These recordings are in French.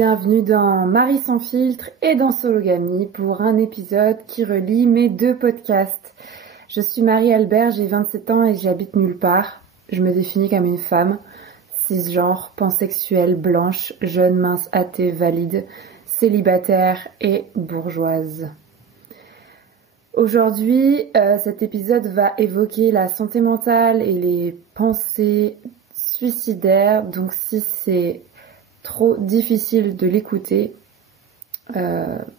bienvenue dans Marie sans filtre et dans Sologamie pour un épisode qui relie mes deux podcasts. Je suis Marie Albert, j'ai 27 ans et j'habite nulle part. Je me définis comme une femme, cisgenre, pansexuelle, blanche, jeune, mince, athée, valide, célibataire et bourgeoise. Aujourd'hui, cet épisode va évoquer la santé mentale et les pensées suicidaires, donc si c'est trop difficile de l'écouter,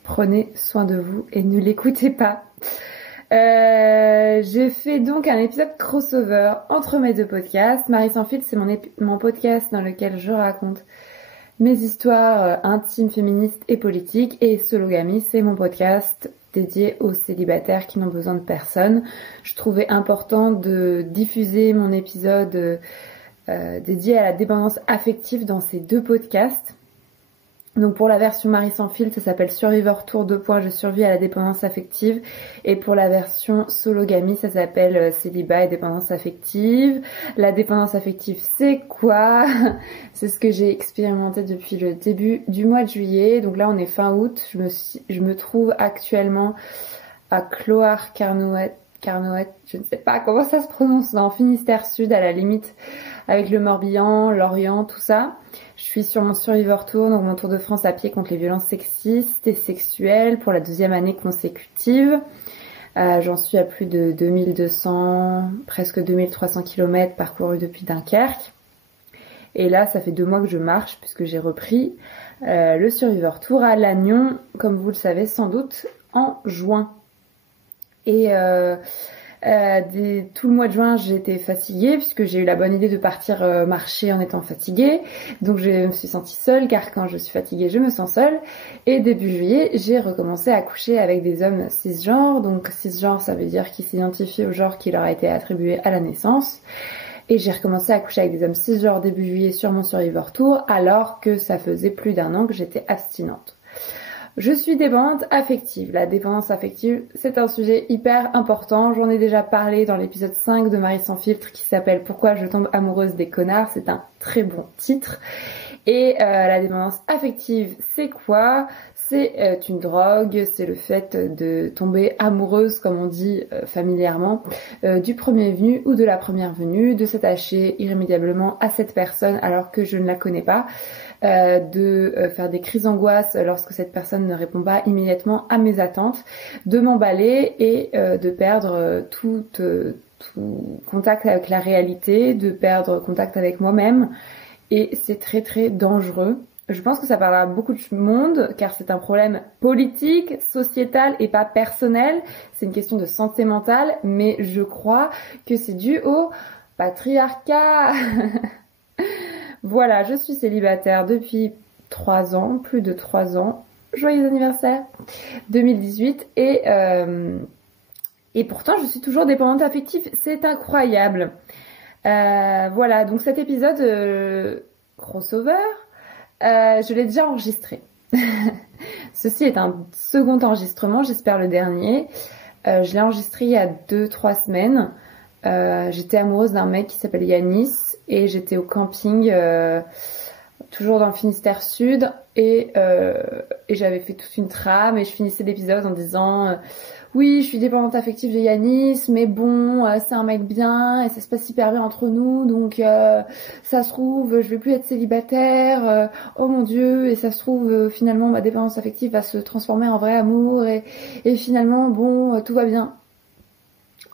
prenez soin de vous et ne l'écoutez pas. J'ai fait donc un épisode crossover entre mes deux podcasts. Marie sans filtre, c'est mon podcast dans lequel je raconte mes histoires intimes, féministes et politiques. Et Sologamie, c'est mon podcast dédié aux célibataires qui n'ont besoin de personne. Je trouvais important de diffuser mon épisode dédié à la dépendance affective dans ces deux podcasts. Donc pour la version Marie sans filtre, ça s'appelle Survivor Tour 2. Je survis à la dépendance affective. Et pour la version Sologamie, ça s'appelle Célibat et dépendance affective. La dépendance affective, c'est quoi? C'est ce que j'ai expérimenté depuis le début du mois de juillet. Donc là, on est fin août. Je me trouve actuellement à Clohars-Carnoët, je ne sais pas comment ça se prononce, dans Finistère Sud, à la limite avec le Morbihan, l'Orient, tout ça. Je suis sur mon Survivor Tour, donc mon tour de France à pied contre les violences sexistes et sexuelles pour la 2e année consécutive. J'en suis à plus de 2200, presque 2300 km parcourus depuis Dunkerque. Et là, ça fait 2 mois que je marche puisque j'ai repris le Survivor Tour à Lannion, comme vous le savez sans doute, en juin. Et tout le mois de juin, j'étais fatiguée puisque j'ai eu la bonne idée de partir marcher en étant fatiguée. Donc je me suis sentie seule car quand je suis fatiguée, je me sens seule. Et début juillet, j'ai recommencé à coucher avec des hommes cisgenres. Donc cisgenre, ça veut dire qu'ils s'identifient au genre qui leur a été attribué à la naissance. Et j'ai recommencé à coucher avec des hommes cisgenres début juillet sur mon Survivor Tour alors que ça faisait plus d'1 an que j'étais abstinente. Je suis dépendante affective. La dépendance affective, c'est un sujet hyper important. J'en ai déjà parlé dans l'épisode 5 de Marie sans filtre qui s'appelle Pourquoi je tombe amoureuse des connards. C'est un très bon titre. Et la dépendance affective, c'est quoi? C'est une drogue, c'est le fait de tomber amoureuse, comme on dit familièrement, du premier venu ou de la première venue, de s'attacher irrémédiablement à cette personne alors que je ne la connais pas, de faire des crises d'angoisse lorsque cette personne ne répond pas immédiatement à mes attentes, de m'emballer et de perdre tout contact avec la réalité, de perdre contact avec moi-même. Et c'est très très dangereux. Je pense que ça parlera à beaucoup de monde car c'est un problème politique, sociétal et pas personnel. C'est une question de santé mentale, mais je crois que c'est dû au patriarcat. Voilà, je suis célibataire depuis 3 ans, plus de 3 ans. Joyeux anniversaire 2018 et pourtant je suis toujours dépendante affective. C'est incroyable. Voilà, donc cet épisode crossover, je l'ai déjà enregistré. Ceci est un second enregistrement, j'espère le dernier. Je l'ai enregistré il y a 2-3 semaines. J'étais amoureuse d'un mec qui s'appelle Yanis et j'étais au camping, toujours dans le Finistère Sud et j'avais fait toute une trame et je finissais l'épisode en disant oui, je suis dépendante affective de Yanis, mais bon, c'est un mec bien et ça se passe hyper bien entre nous, donc ça se trouve, je vais plus être célibataire, oh mon Dieu, et ça se trouve, finalement, ma dépendance affective va se transformer en vrai amour et finalement, bon, tout va bien.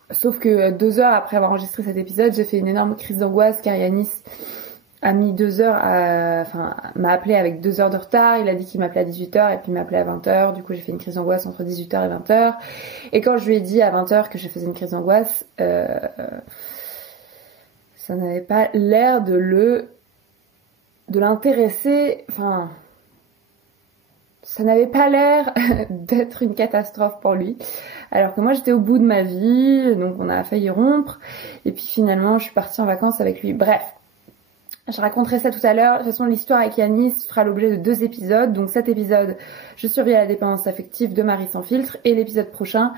Sauf que 2 heures après avoir enregistré cet épisode, j'ai fait une énorme crise d'angoisse car Yanis a mis 2 heures m'a appelé avec 2 heures de retard. Il a dit qu'il m'appelait à 18h et puis il m'appelait à 20h. Du coup, j'ai fait une crise d'angoisse entre 18h et 20h. Et quand je lui ai dit à 20h que je faisais une crise d'angoisse, ça n'avait pas l'air de l'intéresser. Enfin, ça n'avait pas l'air d'être une catastrophe pour lui. Alors que moi, j'étais au bout de ma vie, donc on a failli rompre. Et puis finalement, je suis partie en vacances avec lui. Bref. Je raconterai ça tout à l'heure. De toute façon, l'histoire avec Yanis fera l'objet de 2 épisodes. Donc cet épisode, je survis à la dépendance affective de Marie sans filtre. Et l'épisode prochain,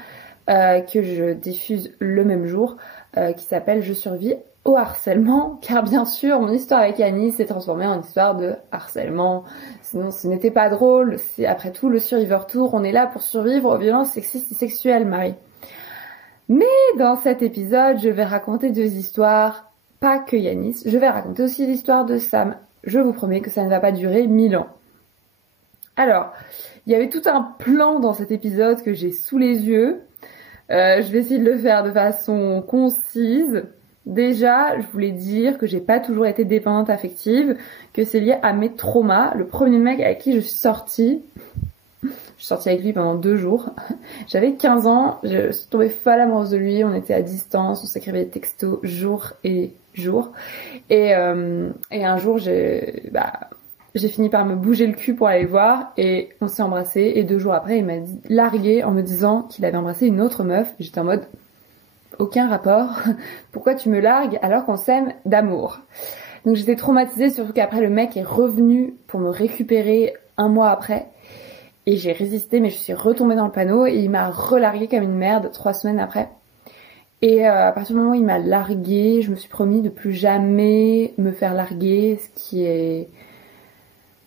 que je diffuse le même jour, qui s'appelle Je survis au harcèlement, car bien sûr mon histoire avec Yanis s'est transformée en histoire de harcèlement, sinon ce n'était pas drôle, c'est après tout le Survivor Tour, on est là pour survivre aux violences sexistes et sexuelles, Marie. Mais dans cet épisode, je vais raconter 2 histoires, pas que Yanis, je vais raconter aussi l'histoire de Sam. Je vous promets que ça ne va pas durer 1000 ans. Alors, il y avait tout un plan dans cet épisode que j'ai sous les yeux. Je vais essayer de le faire de façon concise. Déjà, je voulais dire que j'ai pas toujours été dépendante affective, que c'est lié à mes traumas. Le premier mec avec qui je suis sortie avec lui pendant 2 jours. J'avais 15 ans, je suis tombée folle amoureuse de lui, on était à distance, on s'écrivait des textos jour et jour. Et un jour, j'ai fini par me bouger le cul pour aller le voir et on s'est embrassés. Et 2 jours après, il m'a largué en me disant qu'il avait embrassé une autre meuf. J'étais en mode, aucun rapport. Pourquoi tu me largues alors qu'on s'aime d'amour? Donc j'étais traumatisée, surtout qu'après le mec est revenu pour me récupérer 1 mois après. Et j'ai résisté, mais je suis retombée dans le panneau et il m'a relarguée comme une merde 3 semaines après. Et à partir du moment où il m'a larguée, je me suis promis de plus jamais me faire larguer,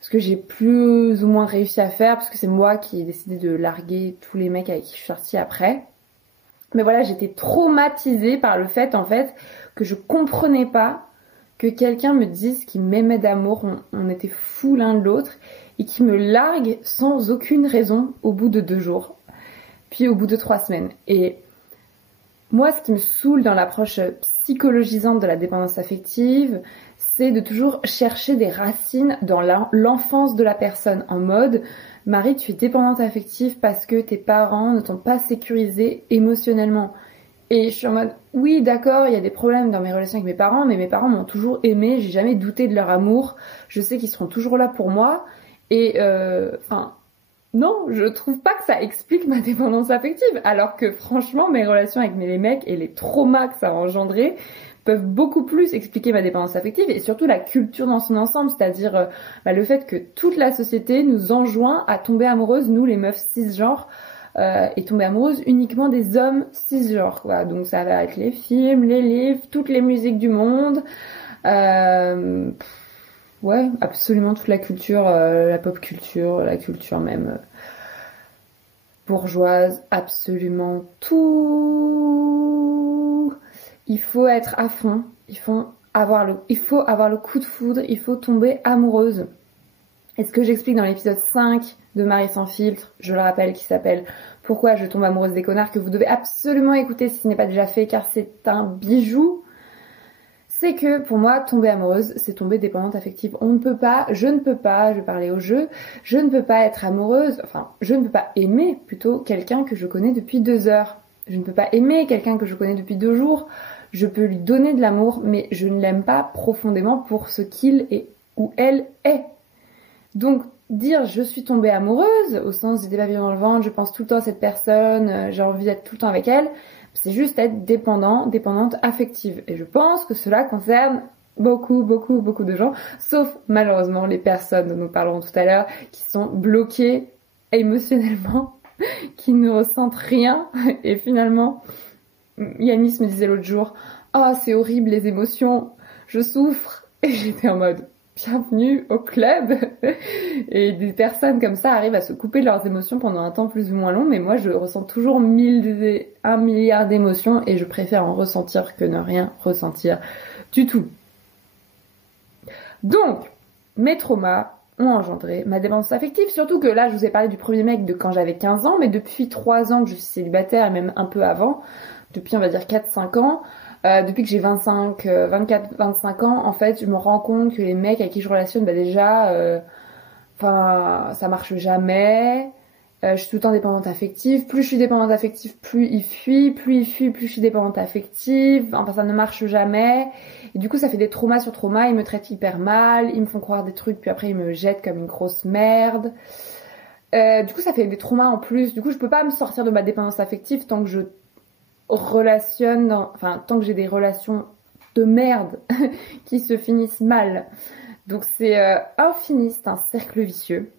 ce que j'ai plus ou moins réussi à faire, parce que c'est moi qui ai décidé de larguer tous les mecs avec qui je suis sortie après. Mais voilà, j'étais traumatisée par le fait, en fait, que je comprenais pas que quelqu'un me dise qu'il m'aimait d'amour, on était fous l'un de l'autre, et qu'il me largue sans aucune raison au bout de 2 jours, puis au bout de 3 semaines. Et moi, ce qui me saoule dans l'approche psychologisante de la dépendance affective, c'est de toujours chercher des racines dans l'enfance de la personne, en mode « Marie, tu es dépendante affective parce que tes parents ne t'ont pas sécurisée émotionnellement ». Et je suis en mode « Oui, d'accord, il y a des problèmes dans mes relations avec mes parents, mais mes parents m'ont toujours aimée, j'ai jamais douté de leur amour, je sais qu'ils seront toujours là pour moi. » Et non, je trouve pas que ça explique ma dépendance affective, alors que franchement, mes relations avec les mecs et les traumas que ça a engendré peuvent beaucoup plus expliquer ma dépendance affective, et surtout la culture dans son ensemble, c'est-à-dire le fait que toute la société nous enjoint à tomber amoureuses, nous les meufs cisgenres, et tomber amoureuse uniquement des hommes cisgenres, quoi. Donc ça va être les films, les livres, toutes les musiques du monde, ouais, absolument toute la culture, la pop culture, la culture même bourgeoise, absolument tout. Il faut être à fond, il faut avoir le coup de foudre, il faut tomber amoureuse. Et ce que j'explique dans l'épisode 5 de Marie sans filtre, je le rappelle, qui s'appelle « Pourquoi je tombe amoureuse des connards », que vous devez absolument écouter si ce n'est pas déjà fait, car c'est un bijou, c'est que pour moi, tomber amoureuse, c'est tomber dépendante affective. Je ne peux pas, je vais parler au jeu, je ne peux pas être amoureuse, enfin, je ne peux pas aimer plutôt quelqu'un que je connais depuis 2 heures. Je ne peux pas aimer quelqu'un que je connais depuis 2 jours. Je peux lui donner de l'amour, mais je ne l'aime pas profondément pour ce qu'il est ou elle est. Donc, dire je suis tombée amoureuse, au sens des papillons dans le ventre, je pense tout le temps à cette personne, j'ai envie d'être tout le temps avec elle, c'est juste être dépendante affective. Et je pense que cela concerne beaucoup de gens, sauf malheureusement les personnes dont nous parlerons tout à l'heure, qui sont bloquées émotionnellement, qui ne ressentent rien. Et finalement, Yanis me disait l'autre jour, « Oh, c'est horrible les émotions, je souffre ». Et j'étais en mode, bienvenue au club. Et des personnes comme ça arrivent à se couper de leurs émotions pendant un temps plus ou moins long, mais moi je ressens toujours 1 milliard d'émotions et je préfère en ressentir que ne rien ressentir du tout. Donc, mes traumas ont engendré ma dépendance affective, surtout que là je vous ai parlé du premier mec de quand j'avais 15 ans, mais depuis 3 ans que je suis célibataire, et même un peu avant, depuis on va dire 4-5 ans, depuis que j'ai 24-25 ans, en fait, je me rends compte que les mecs avec qui je relationne, déjà, ça marche jamais. Je suis tout le temps dépendante affective. Plus je suis dépendante affective, plus il fuit. Plus il fuit, plus je suis dépendante affective. Enfin, ça ne marche jamais. Et du coup, ça fait des traumas sur traumas. Ils me traitent hyper mal. Ils me font croire des trucs, puis après, ils me jettent comme une grosse merde. Du coup, ça fait des traumas en plus. Du coup, je peux pas me sortir de ma dépendance affective tant que je tant que j'ai des relations de merde qui se finissent mal. Donc c'est infini, c'est un cercle vicieux.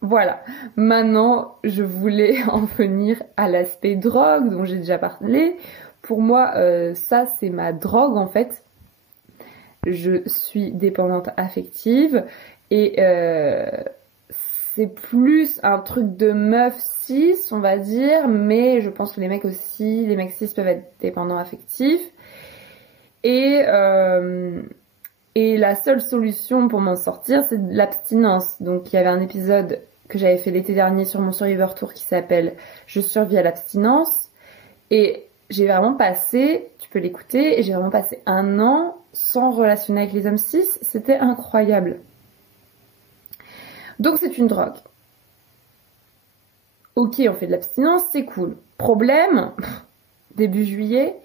Voilà, maintenant je voulais en venir à l'aspect drogue dont j'ai déjà parlé. Pour moi, ça c'est ma drogue en fait. Je suis dépendante affective et c'est plus un truc de meuf cis, on va dire, mais je pense que les mecs aussi, les mecs cis peuvent être dépendants affectifs. Et la seule solution pour m'en sortir, c'est de l'abstinence. Donc il y avait un épisode que j'avais fait l'été dernier sur mon Survivor Tour qui s'appelle Je survis à l'abstinence. Et j'ai vraiment passé, tu peux l'écouter, et j'ai vraiment passé 1 an sans relationner avec les hommes cis. C'était incroyable. Donc c'est une drogue. Ok, on fait de l'abstinence, c'est cool. Problème, début juillet,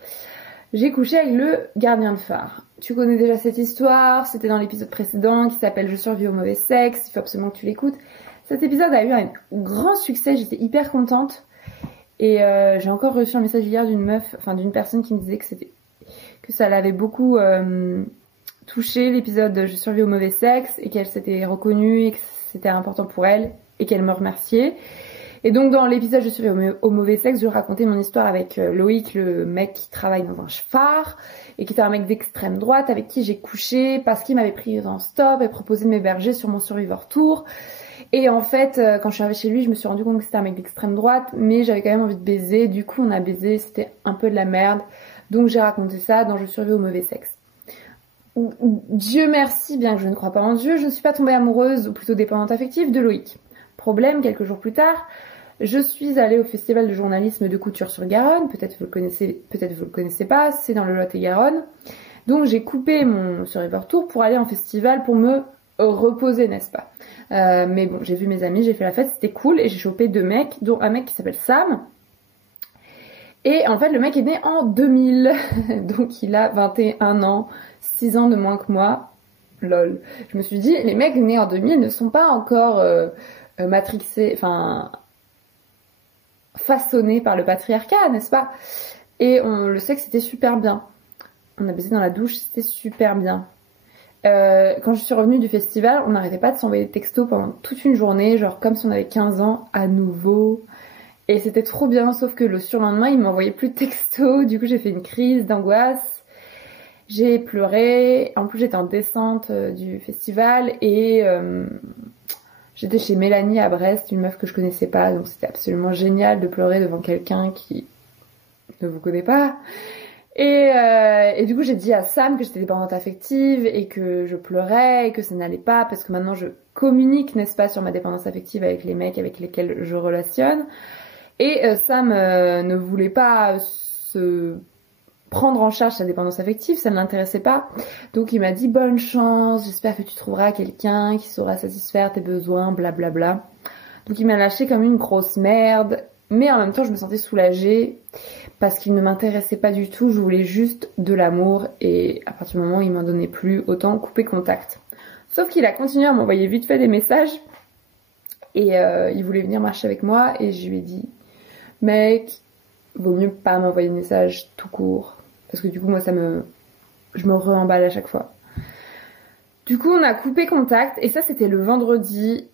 j'ai couché avec le gardien de phare. Tu connais déjà cette histoire, c'était dans l'épisode précédent qui s'appelle Je survis au mauvais sexe, il faut absolument que tu l'écoutes. Cet épisode a eu un grand succès, j'étais hyper contente. Et j'ai encore reçu un message hier d'une personne qui me disait que ça l'avait beaucoup touché, l'épisode Je survis au mauvais sexe, et qu'elle s'était reconnue et que c'était important pour elle et qu'elle me remerciait. Et donc dans l'épisode Je survis au mauvais sexe, je racontais mon histoire avec Loïc, le mec qui travaille dans un phare et qui était un mec d'extrême droite avec qui j'ai couché parce qu'il m'avait pris en stop et proposé de m'héberger sur mon Survivor Tour. Et en fait, quand je suis arrivée chez lui, je me suis rendu compte que c'était un mec d'extrême droite, mais j'avais quand même envie de baiser. Du coup, on a baisé, c'était un peu de la merde. Donc j'ai raconté ça dans Je survis au mauvais sexe. Dieu merci, bien que je ne crois pas en Dieu, je ne suis pas tombée amoureuse, ou plutôt dépendante affective, de Loïc. Problème, quelques jours plus tard, je suis allée au festival de journalisme de Couture-sur-Garonne, peut-être vous le connaissez pas, c'est dans le Lot-et-Garonne. Donc j'ai coupé mon Survivor Tour pour aller en festival pour me reposer, n'est-ce pas. Mais bon, j'ai vu mes amis, j'ai fait la fête, c'était cool, et j'ai chopé 2 mecs, dont un mec qui s'appelle Sam. Et en fait, le mec est né en 2000, donc il a 21 ans, 6 ans de moins que moi. Lol. Je me suis dit, les mecs nés en 2000 ne sont pas encore matrixés, enfin façonnés par le patriarcat, n'est-ce pas? Et le sexe c'était super bien. On a baisé dans la douche, c'était super bien. Quand je suis revenue du festival, on n'arrêtait pas de s'envoyer des textos pendant toute une journée, genre comme si on avait 15 ans à nouveau. Et c'était trop bien, sauf que le surlendemain, il m'envoyait plus de textos. Du coup, j'ai fait une crise d'angoisse. J'ai pleuré. En plus, j'étais en descente du festival et j'étais chez Mélanie à Brest, une meuf que je connaissais pas. Donc, c'était absolument génial de pleurer devant quelqu'un qui ne vous connaît pas. Et du coup, j'ai dit à Sam que j'étais dépendante affective et que je pleurais et que ça n'allait pas parce que maintenant je communique, n'est-ce pas, sur ma dépendance affective avec les mecs avec lesquels je relationne. Et Sam ne voulait pas se prendre en charge sa dépendance affective, ça ne l'intéressait pas. Donc il m'a dit bonne chance, j'espère que tu trouveras quelqu'un qui saura satisfaire tes besoins, blablabla. Donc il m'a lâché comme une grosse merde. Mais en même temps, je me sentais soulagée parce qu'il ne m'intéressait pas du tout. Je voulais juste de l'amour et à partir du moment où il m'en donnait plus, autant couper contact. Sauf qu'il a continué à m'envoyer vite fait des messages et il voulait venir marcher avec moi et je lui ai dit mec, vaut mieux pas m'envoyer de messages tout court parce que du coup moi je me re-emballe à chaque fois. Du coup, on a coupé contact et ça c'était le vendredi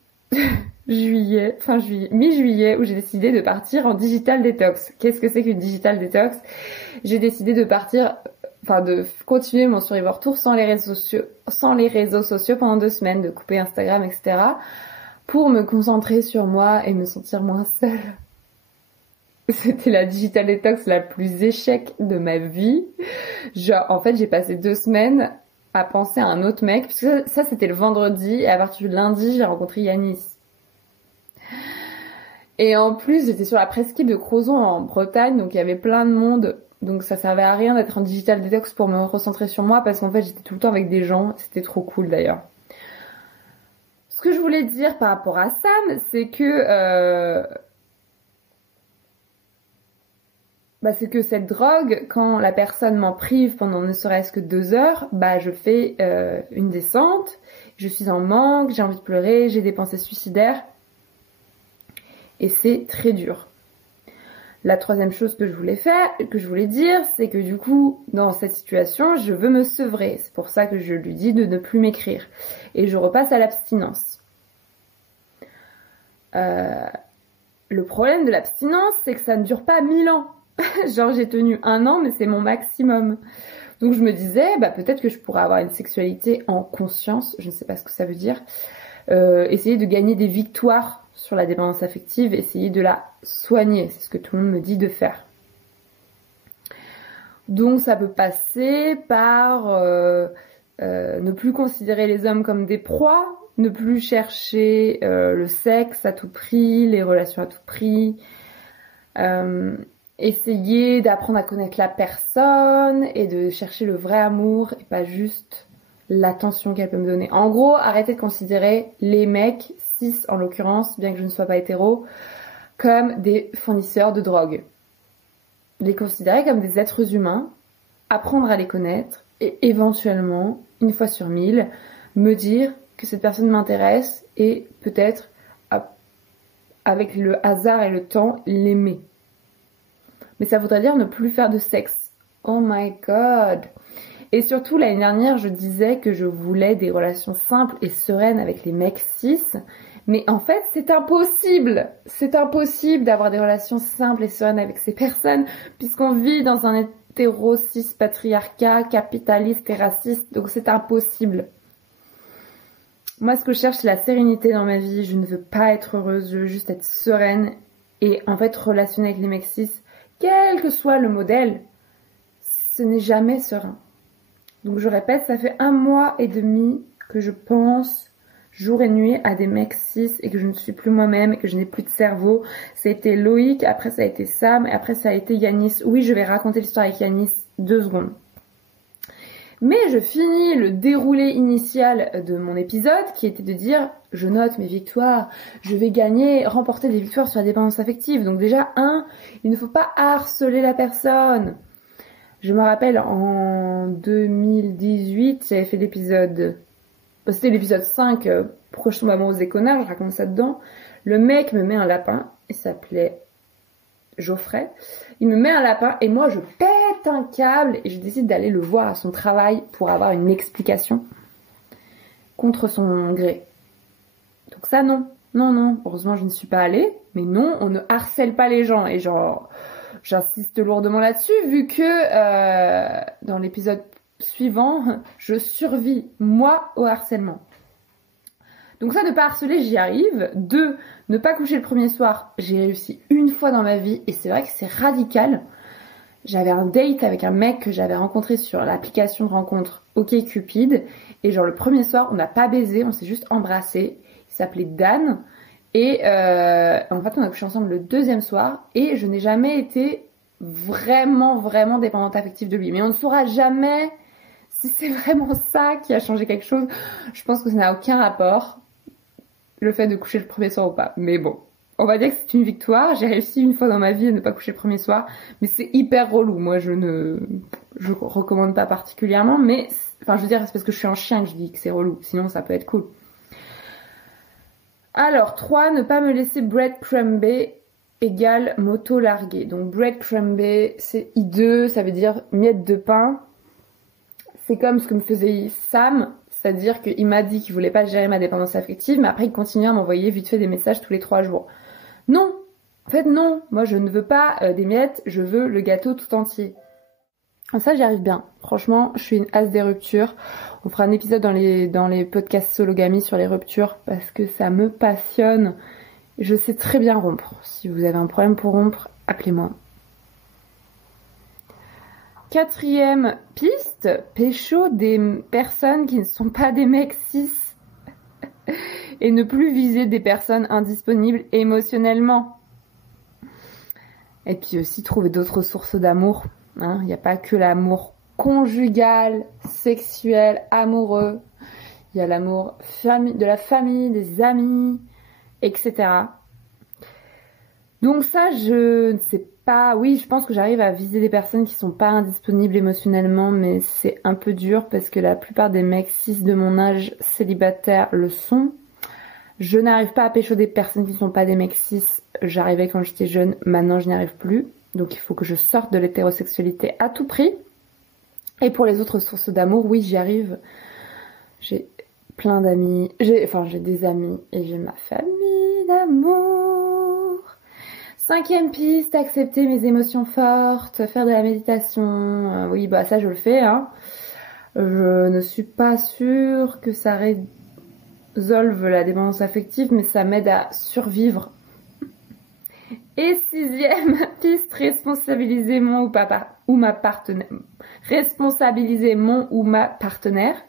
mi-juillet, où j'ai décidé de partir en digital détox. Qu'est-ce que c'est qu'une digital détox? J'ai décidé de de continuer mon Survivor Tour sans les réseaux sociaux pendant 2 semaines, de couper Instagram, etc. pour me concentrer sur moi et me sentir moins seule. C'était la digital détox la plus échec de ma vie. Genre, en fait, j'ai passé 2 semaines à penser à un autre mec, parce que ça c'était le vendredi, et à partir du lundi, j'ai rencontré Yanis. Et en plus, j'étais sur la presqu'île de Crozon en Bretagne, donc il y avait plein de monde. Donc ça servait à rien d'être en digital détox pour me recentrer sur moi, parce qu'en fait, j'étais tout le temps avec des gens. C'était trop cool d'ailleurs. Ce que je voulais dire par rapport à Sam, c'est que cette drogue, quand la personne m'en prive pendant ne serait-ce que 2 heures, je fais une descente, je suis en manque, j'ai envie de pleurer, j'ai des pensées suicidaires. Et c'est très dur. La 3e chose que je voulais dire, c'est que du coup, dans cette situation, je veux me sevrer. C'est pour ça que je lui dis de ne plus m'écrire. Et je repasse à l'abstinence. Le problème de l'abstinence, c'est que ça ne dure pas 1000 ans. Genre j'ai tenu 1 an, mais c'est mon maximum. Donc je me disais, peut-être que je pourrais avoir une sexualité en conscience, je ne sais pas ce que ça veut dire. Essayer de gagner des victoires sur la dépendance affective, essayer de la soigner, c'est ce que tout le monde me dit de faire. Donc ça peut passer par ne plus considérer les hommes comme des proies, ne plus chercher le sexe à tout prix, les relations à tout prix, essayer d'apprendre à connaître la personne et de chercher le vrai amour et pas juste l'attention qu'elle peut me donner. En gros, arrêter de considérer les mecs, cis en l'occurrence, bien que je ne sois pas hétéro, comme des fournisseurs de drogue. Les considérer comme des êtres humains, apprendre à les connaître et éventuellement, une fois sur 1000, me dire que cette personne m'intéresse et peut-être, avec le hasard et le temps, l'aimer. Mais ça voudrait dire ne plus faire de sexe. Oh my god! Et surtout, l'année dernière, je disais que je voulais des relations simples et sereines avec les mecs cis. Mais en fait, c'est impossible! C'est impossible d'avoir des relations simples et sereines avec ces personnes, puisqu'on vit dans un hétéro-cis patriarcat, capitaliste et raciste. Donc c'est impossible. Moi, ce que je cherche, c'est la sérénité dans ma vie. Je ne veux pas être heureuse, je veux juste être sereine. Et en fait, relationner avec les mecs cis, quel que soit le modèle, ce n'est jamais serein. Donc je répète, ça fait 1 mois et demi que je pense jour et nuit à des mecs cis et que je ne suis plus moi-même et que je n'ai plus de cerveau. Ça a été Loïc, après ça a été Sam et après ça a été Yanis. Oui, je vais raconter l'histoire avec Yanis 2 secondes. Mais je finis le déroulé initial de mon épisode qui était de dire je note mes victoires, je vais gagner, remporter des victoires sur la dépendance affective. Donc déjà, il ne faut pas harceler la personne. Je me rappelle en 2018, j'avais fait l'épisode, c'était l'épisode 5, pourquoi je tombe amoureuse des connards, je raconte ça dedans. Le mec me met un lapin, il s'appelait Geoffrey, il me met un lapin et moi je pète un câble et je décide d'aller le voir à son travail pour avoir une explication contre son gré. Donc ça non, heureusement je ne suis pas allée, mais non, on ne harcèle pas les gens et genre... J'insiste lourdement là-dessus, vu que dans l'épisode suivant, je survis, moi, au harcèlement. Donc ça, ne pas harceler, j'y arrive. 2, ne pas coucher le premier soir, j'ai réussi 1 fois dans ma vie, et c'est vrai que c'est radical. J'avais un date avec un mec que j'avais rencontré sur l'application de rencontre OkCupid, et genre le premier soir, on n'a pas baisé, on s'est juste embrassé. Il s'appelait Dan. Et en fait, on a couché ensemble le 2e soir et je n'ai jamais été vraiment dépendante affective de lui. Mais on ne saura jamais si c'est vraiment ça qui a changé quelque chose. Je pense que ça n'a aucun rapport, le fait de coucher le premier soir ou pas. Mais bon, on va dire que c'est une victoire. J'ai réussi 1 fois dans ma vie à ne pas coucher le premier soir. Mais c'est hyper relou. Moi, je recommande pas particulièrement. Mais, enfin, je veux dire, c'est parce que je suis un chien que je dis que c'est relou. Sinon, ça peut être cool. Alors, 3, ne pas me laisser breadcrumber égale moto larguée. Donc, breadcrumber, c'est hideux, ça veut dire miette de pain. C'est comme ce que me faisait Sam, c'est-à-dire qu'il m'a dit qu'il voulait pas gérer ma dépendance affective, mais après il continuait à m'envoyer vite fait des messages tous les 3 jours. Non, en fait non, moi je ne veux pas des miettes, je veux le gâteau tout entier. Ça j'y arrive bien, franchement je suis une as des ruptures. On fera un épisode dans les podcasts Sologamie sur les ruptures parce que ça me passionne. Je sais très bien rompre. Si vous avez un problème pour rompre, appelez-moi. 4e piste, pécho des personnes qui ne sont pas des mecs cis et ne plus viser des personnes indisponibles émotionnellement. Et puis aussi trouver d'autres sources d'amour. Il n'y a pas que l'amour conjugal, sexuel, amoureux. Il y a l'amour de la famille, des amis, etc. Donc ça, je ne sais pas. Oui, je pense que j'arrive à viser des personnes qui sont pas indisponibles émotionnellement, mais c'est un peu dur parce que la plupart des mecs cis de mon âge célibataire le sont. Je n'arrive pas à pécho des personnes qui ne sont pas des mecs cis. J'arrivais quand j'étais jeune, maintenant je n'y arrive plus. Donc il faut que je sorte de l'hétérosexualité à tout prix. Et pour les autres sources d'amour, oui, j'y arrive. J'ai plein d'amis. J'ai des amis et j'ai ma famille d'amour. 5e piste, accepter mes émotions fortes, faire de la méditation. Oui, bah ça je le fais, hein. Je ne suis pas sûre que ça résolve la dépendance affective, mais ça m'aide à survivre. Et 6e piste, responsabiliser mon ou ma partenaire. Responsabiliser mon ou ma partenaire.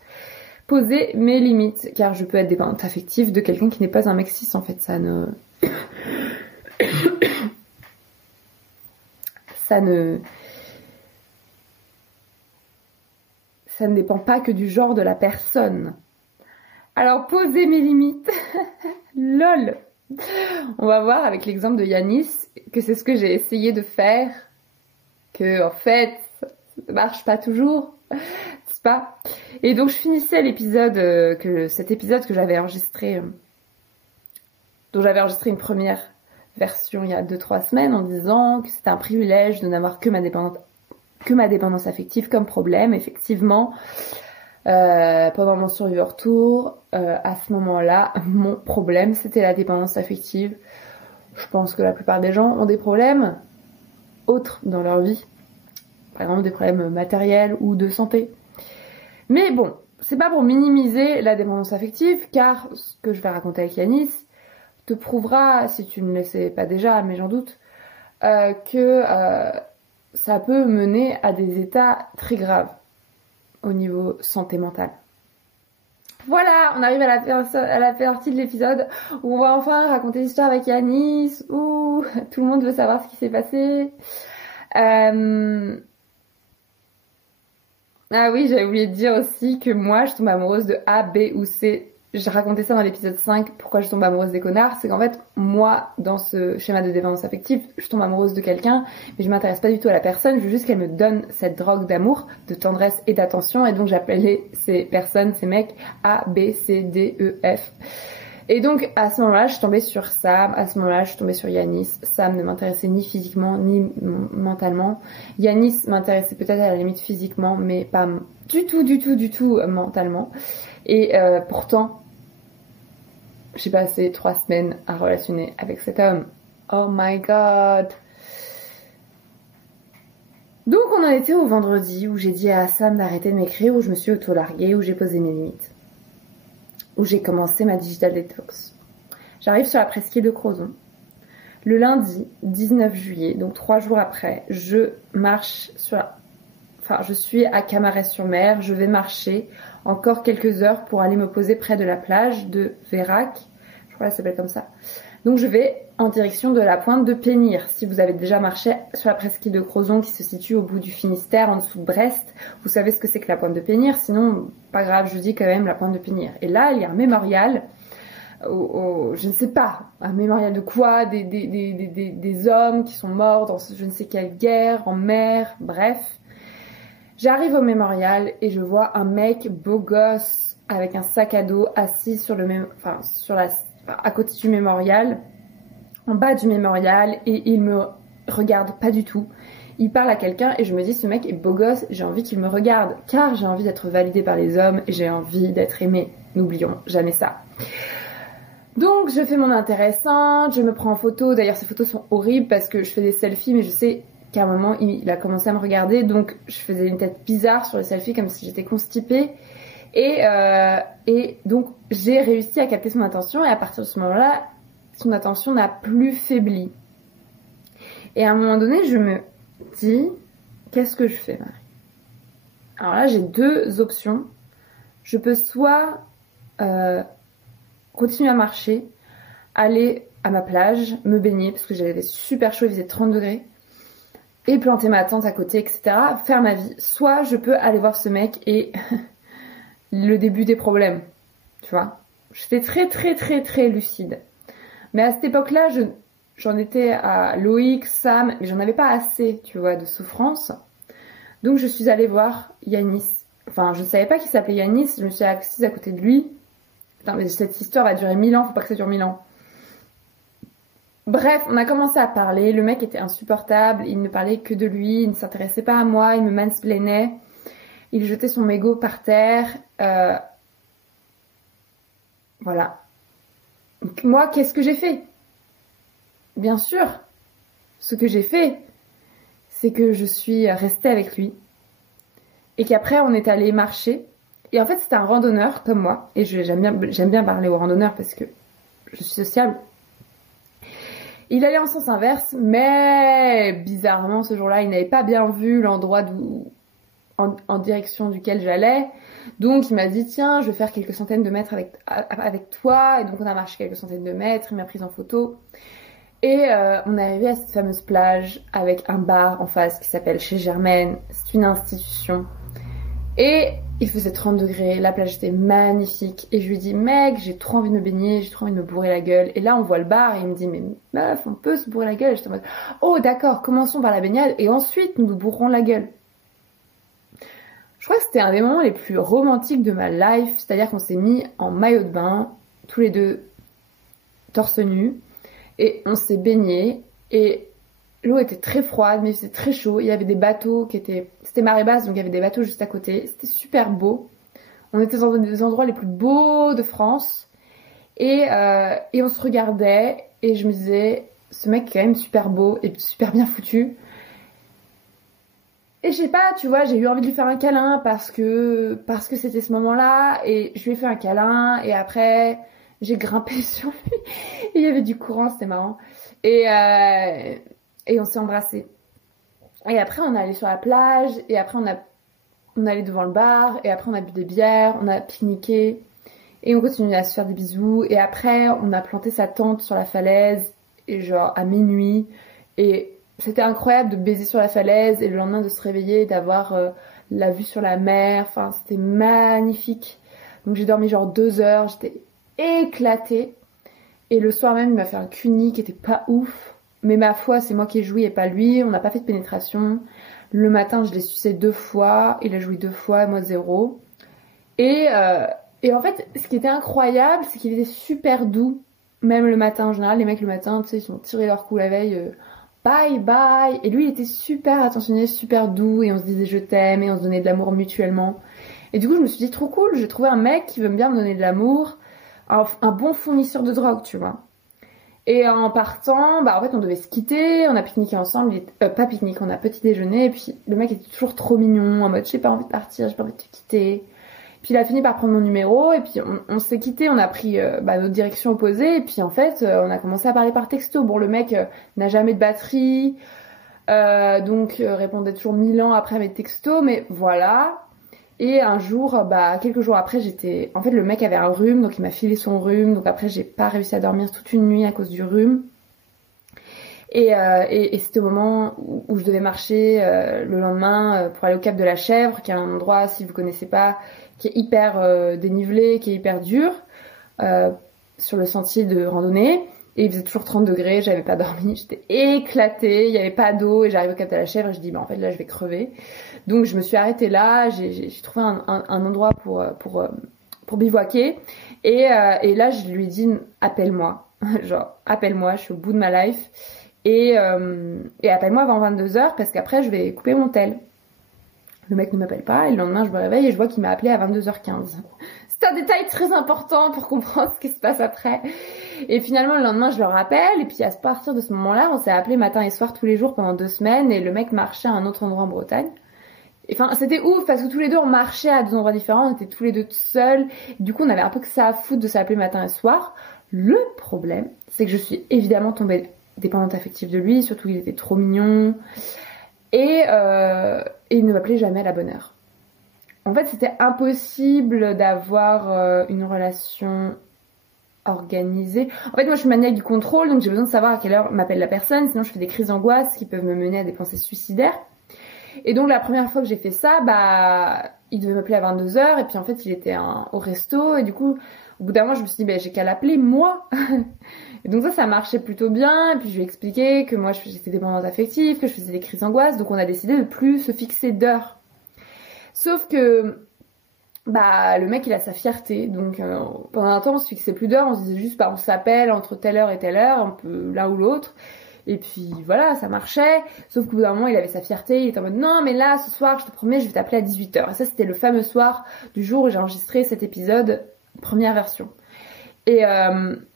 Poser mes limites, car je peux être dépendante affective de quelqu'un qui n'est pas un mec cis, en fait. Ça ne dépend pas que du genre de la personne. Alors, poser mes limites. Lol. On va voir avec l'exemple de Yanis que c'est ce que j'ai essayé de faire. Que, en fait, ça ne marche pas toujours. C'est pas. Et donc, je finissais cet épisode que j'avais enregistré, dont j'avais enregistré une première version il y a 2-3 semaines en disant que c'était un privilège de n'avoir que ma dépendance affective comme problème. Effectivement, pendant mon Survivor Tour, à ce moment-là, mon problème c'était la dépendance affective. Je pense que la plupart des gens ont des problèmes autres dans leur vie, par exemple des problèmes matériels ou de santé. Mais bon, c'est pas pour minimiser la dépendance affective, car ce que je vais raconter avec Yanis te prouvera, si tu ne le sais pas déjà, mais j'en doute, que ça peut mener à des états très graves au niveau santé mentale. Voilà, on arrive à la partie de l'épisode où on va enfin raconter l'histoire avec Yanis, où tout le monde veut savoir ce qui s'est passé. Ah oui, j'avais oublié de dire aussi que moi, je tombe amoureuse de A, B ou C. J'ai raconté ça dans l'épisode 5, pourquoi je tombe amoureuse des connards. C'est qu'en fait, moi, dans ce schéma de dépendance affective, je tombe amoureuse de quelqu'un, mais je m'intéresse pas du tout à la personne, je veux juste qu'elle me donne cette drogue d'amour, de tendresse et d'attention, et donc j'appelais ces personnes, ces mecs, A, B, C, D, E, F. Et donc, à ce moment-là, je suis tombée sur Sam, à ce moment-là, je suis tombée sur Yanis. Sam ne m'intéressait ni physiquement, ni mentalement. Yanis m'intéressait peut-être à la limite physiquement, mais pas du tout mentalement. Et pourtant, j'ai passé 3 semaines à relationner avec cet homme. Oh my god! Donc, on en était au vendredi où j'ai dit à Sam d'arrêter de m'écrire, où je me suis auto-larguée, où j'ai posé mes limites. Où j'ai commencé ma digital detox. J'arrive sur la presqu'île de Crozon. Le lundi 19 juillet, donc 3 jours après, je suis à Camaret-sur-Mer, je vais marcher encore quelques heures pour aller me poser près de la plage de Vérac, je crois qu'elle s'appelle comme ça. Donc je vais en direction de la pointe de Pénir. Si vous avez déjà marché sur la presqu'île de Crozon qui se situe au bout du Finistère, en dessous de Brest, vous savez ce que c'est que la pointe de Pénir. Sinon, pas grave, je dis quand même la pointe de Pénir. Et là, il y a un mémorial, je ne sais pas, un mémorial de quoi, des hommes qui sont morts dans je ne sais quelle guerre, en mer, bref. J'arrive au mémorial et je vois un mec beau gosse avec un sac à dos assis à côté du mémorial, en bas du mémorial, et il me regarde pas du tout. Il parle à quelqu'un et je me dis, ce mec est beau gosse, j'ai envie qu'il me regarde, car j'ai envie d'être validée par les hommes et j'ai envie d'être aimée. N'oublions jamais ça. Donc je fais mon intéressante, je me prends en photo. D'ailleurs ces photos sont horribles parce que je fais des selfies, mais je sais qu'à un moment il a commencé à me regarder, donc je faisais une tête bizarre sur les selfies comme si j'étais constipée. Et donc j'ai réussi à capter son attention, et à partir de ce moment-là, son attention n'a plus faibli. Et à un moment donné, je me dis, qu'est-ce que je fais, Marie? Alors là, j'ai 2 options. Je peux soit continuer à marcher, aller à ma plage, me baigner, parce que j'avais super chaud, il faisait 30 degrés, et planter ma tente à côté, etc., faire ma vie. Soit je peux aller voir ce mec et le début des problèmes, tu vois. J'étais très lucide. Mais à cette époque-là, j'en étais à Loïc, Sam, mais j'en avais pas assez, tu vois, de souffrance. Donc je suis allée voir Yanis. Enfin, je savais pas qu'il s'appelait Yanis, je me suis assise à côté de lui. Putain, mais cette histoire va durer 1000 ans, faut pas que ça dure 1000 ans. Bref, on a commencé à parler, le mec était insupportable, il ne parlait que de lui, il ne s'intéressait pas à moi, il me mansplainait, il jetait son mégot par terre, voilà. Donc, moi, qu'est-ce que j'ai fait? Bien sûr, ce que j'ai fait, c'est que je suis restée avec lui. Et qu'après, on est allé marcher. Et en fait, c'était un randonneur comme moi. Et j'aime bien parler aux randonneurs parce que je suis sociable. Il allait en sens inverse, mais bizarrement, ce jour-là, il n'avait pas bien vu l'endroit en direction duquel j'allais. Donc, il m'a dit, tiens, je vais faire quelques centaines de mètres avec toi. Et donc, on a marché quelques centaines de mètres. Il m'a prise en photo. Et on est arrivé à cette fameuse plage avec un bar en face qui s'appelle Chez Germaine. C'est une institution. Et il faisait 30 degrés, la plage était magnifique. Et je lui dis, mec, j'ai trop envie de me baigner, j'ai trop envie de me bourrer la gueule. Et là, on voit le bar et il me dit, mais meuf, on peut se bourrer la gueule. Et j'étais en mode, oh d'accord, commençons par la baignade et ensuite nous nous bourrons la gueule. Je crois que c'était un des moments les plus romantiques de ma life. C'est-à-dire qu'on s'est mis en maillot de bain, tous les deux, torse nu. Et on s'est baigné. Et l'eau était très froide, mais c'était très chaud. Il y avait des bateaux C'était marée basse, donc il y avait des bateaux juste à côté. C'était super beau. On était dans des endroits les plus beaux de France. Et on se regardait. Et je me disais, ce mec est quand même super beau et super bien foutu. Et je sais pas, tu vois, j'ai eu envie de lui faire un câlin parce que c'était ce moment-là. Et je lui ai fait un câlin. Et après, j'ai grimpé sur lui. Et il y avait du courant, c'était marrant. Et on s'est embrassés. Et après, on est allé sur la plage. Et après, on est allé devant le bar. Et après, on a bu des bières. On a pique-niqué. Et on continue à se faire des bisous. Et après, on a planté sa tente sur la falaise. Et genre, à minuit. Et c'était incroyable de baiser sur la falaise. Et le lendemain, de se réveiller. D'avoir la vue sur la mer. Enfin, c'était magnifique. Donc, j'ai dormi genre 2 heures. J'étais éclatée. Et le soir même, il m'a fait un cuni qui était pas ouf. Mais ma foi, c'est moi qui ai joui et pas lui. On n'a pas fait de pénétration. Le matin, je l'ai sucé 2 fois. Il a joui 2 fois, moi 0. Et en fait, ce qui était incroyable, c'est qu'il était super doux. Même le matin, en général, les mecs le matin, tu sais, ils ont tiré leur coup la veille. Bye bye. Et lui, il était super attentionné, super doux. Et on se disait je t'aime. Et on se donnait de l'amour mutuellement. Et du coup, je me suis dit trop cool. J'ai trouvé un mec qui veut bien me donner de l'amour. Un bon fournisseur de drogue, tu vois. Et en partant, en fait, on devait se quitter, on a pique-niqué ensemble, pas pique-nique, on a petit déjeuner, et puis le mec était toujours trop mignon, en mode j'ai pas envie de partir, j'ai pas envie de te quitter. Puis il a fini par prendre mon numéro, et puis on s'est quitté, on a pris nos directions opposées, et puis en fait, on a commencé à parler par texto. Bon, le mec n'a jamais de batterie, donc répondait toujours 1000 ans après mes textos, mais voilà. Et un jour, quelques jours après, en fait, le mec avait un rhume, donc il m'a filé son rhume. Donc après, j'ai pas réussi à dormir toute une nuit à cause du rhume. Et c'était au moment où je devais marcher le lendemain pour aller au Cap de la Chèvre, qui est un endroit, si vous connaissez pas, qui est hyper dénivelé, qui est hyper dur, sur le sentier de randonnée. Et il faisait toujours 30 degrés, j'avais pas dormi, j'étais éclatée, il y avait pas d'eau, et j'arrive au Cap de la Chèvre et je dis, en fait, là, je vais crever. Donc, je me suis arrêtée là, j'ai trouvé un endroit pour bivouaquer. Et là, je lui ai dit, appelle-moi. Genre, appelle-moi, je suis au bout de ma life. Et appelle-moi avant 22h parce qu'après, je vais couper mon tel. Le mec ne m'appelle pas, et le lendemain, je me réveille et je vois qu'il m'a appelé à 22h15. C'est un détail très important pour comprendre ce qui se passe après. Et finalement, le lendemain, je le rappelle. Et puis, à partir de ce moment-là, on s'est appelé matin et soir tous les jours pendant 2 semaines. Et le mec marchait à un autre endroit en Bretagne. Enfin, c'était ouf parce que tous les deux, on marchait à 2 endroits différents. On était tous les deux seuls. Et du coup, on avait un peu que ça à foutre de s'appeler matin et soir. Le problème, c'est que je suis évidemment tombée dépendante affective de lui. Surtout, il était trop mignon. Et il ne m'appelait jamais à la bonne heure. En fait, c'était impossible d'avoir une relation organisée. En fait, moi, je suis maniaque du contrôle, donc j'ai besoin de savoir à quelle heure m'appelle la personne, sinon je fais des crises d'angoisse qui peuvent me mener à des pensées suicidaires. Et donc, la première fois que j'ai fait ça, il devait m'appeler à 22h, et puis en fait, il était au resto, et du coup, au bout d'un moment, je me suis dit, j'ai qu'à l'appeler, moi. Et donc ça marchait plutôt bien, et puis je lui ai expliqué que moi, j'étais dépendante affective, que je faisais des crises d'angoisse, donc on a décidé de plus se fixer d'heures. Sauf que le mec il a sa fierté, donc pendant un temps on se fixait plus d'heures, on se disait juste on s'appelle entre telle heure et telle heure, un peu l'un ou l'autre, et puis voilà, ça marchait. Sauf qu'au bout d'un moment il avait sa fierté, il était en mode non mais là ce soir je te promets je vais t'appeler à 18h. Et ça c'était le fameux soir du jour où j'ai enregistré cet épisode, première version. Et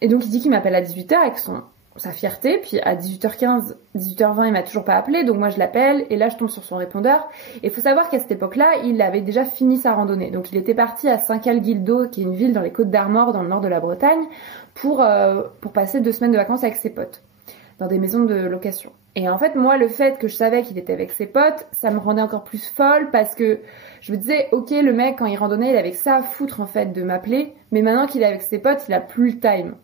donc il dit qu'il m'appelle à 18h avec son sa fierté, puis à 18h15, 18h20, il m'a toujours pas appelé, donc moi je l'appelle, et là je tombe sur son répondeur. Et il faut savoir qu'à cette époque-là, il avait déjà fini sa randonnée. Donc il était parti à Saint-Cal-Guildo, qui est une ville dans les Côtes d'Armor, dans le nord de la Bretagne, pour passer 2 semaines de vacances avec ses potes, dans des maisons de location. Et en fait, moi, le fait que je savais qu'il était avec ses potes, ça me rendait encore plus folle, parce que je me disais, ok, le mec, quand il randonnait, il avait que ça à foutre, en fait, de m'appeler, mais maintenant qu'il est avec ses potes, il a plus le time.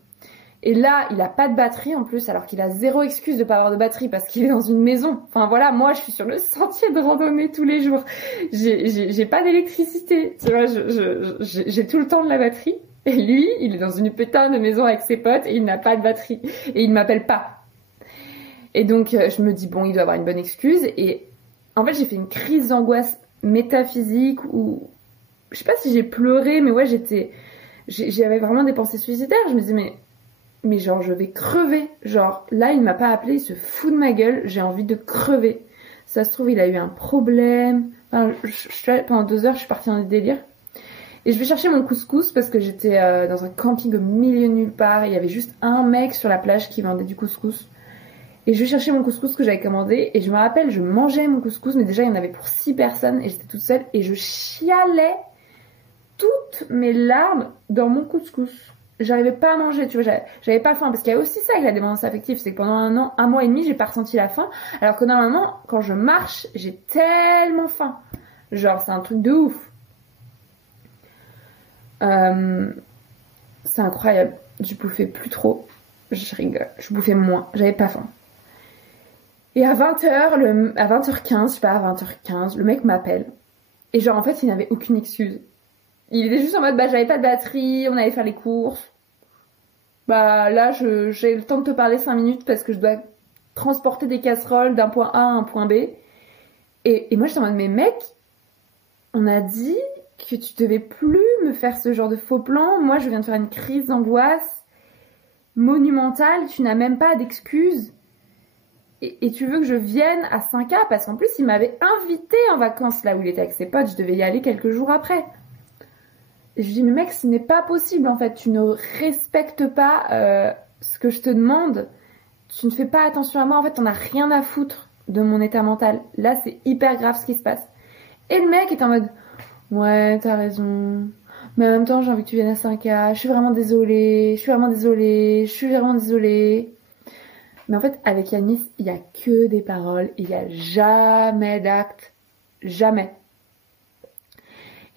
Et là, il a pas de batterie en plus, alors qu'il a zéro excuse de pas avoir de batterie parce qu'il est dans une maison. Enfin voilà, moi je suis sur le sentier de randonnée tous les jours. J'ai pas d'électricité, tu vois, j'ai tout le temps de la batterie. Et lui, il est dans une putain de maison avec ses potes et il n'a pas de batterie. Et il m'appelle pas. Et donc je me dis, bon, il doit avoir une bonne excuse. Et en fait, j'ai fait une crise d'angoisse métaphysique où, je sais pas si j'ai pleuré, mais ouais, j'avais vraiment des pensées suicidaires. Je me disais, mais genre je vais crever, genre là il m'a pas appelé, il se fout de ma gueule, j'ai envie de crever. Ça se trouve il a eu un problème, enfin, pendant 2 heures je suis partie dans des délires. Et je vais chercher mon couscous parce que j'étais dans un camping au milieu de nulle part et il y avait juste un mec sur la plage qui vendait du couscous. Et je vais chercher mon couscous que j'avais commandé et je me rappelle, je mangeais mon couscous, mais déjà il y en avait pour 6 personnes et j'étais toute seule et je chialais toutes mes larmes dans mon couscous. J'arrivais pas à manger, tu vois, j'avais pas faim, parce qu'il y a aussi ça avec la dépendance affective, c'est que pendant 1 mois et demi, j'ai pas ressenti la faim, alors que normalement, quand je marche, j'ai tellement faim. Genre, c'est un truc de ouf. C'est incroyable, je bouffais plus trop, je rigole, je bouffais moins, j'avais pas faim. Et à 20h, à 20h15, je sais pas, à 20h15, le mec m'appelle. Et genre, en fait, il n'avait aucune excuse. Il était juste en mode, bah, j'avais pas de batterie, on allait faire les courses. Bah là, j'ai le temps de te parler 5 minutes parce que je dois transporter des casseroles d'un point A à un point B. Et moi, j'étais en mode, mais mec, on a dit que tu devais plus me faire ce genre de faux plan. Moi, je viens de faire une crise d'angoisse monumentale. Tu n'as même pas d'excuses. Et tu veux que je vienne à 5A parce qu'en plus, il m'avait invité en vacances là où il était avec ses potes. Je devais y aller quelques jours après. Et je lui dis, mais mec, ce n'est pas possible en fait, tu ne respectes pas ce que je te demande, tu ne fais pas attention à moi, en fait, t'en as rien à foutre de mon état mental. Là, c'est hyper grave ce qui se passe. Et le mec est en mode, ouais, t'as raison, mais en même temps, j'ai envie que tu viennes à 5A, je suis vraiment désolée, je suis vraiment désolée, je suis vraiment désolée. Mais en fait, avec Yanis, il n'y a que des paroles, il n'y a jamais d'actes, jamais.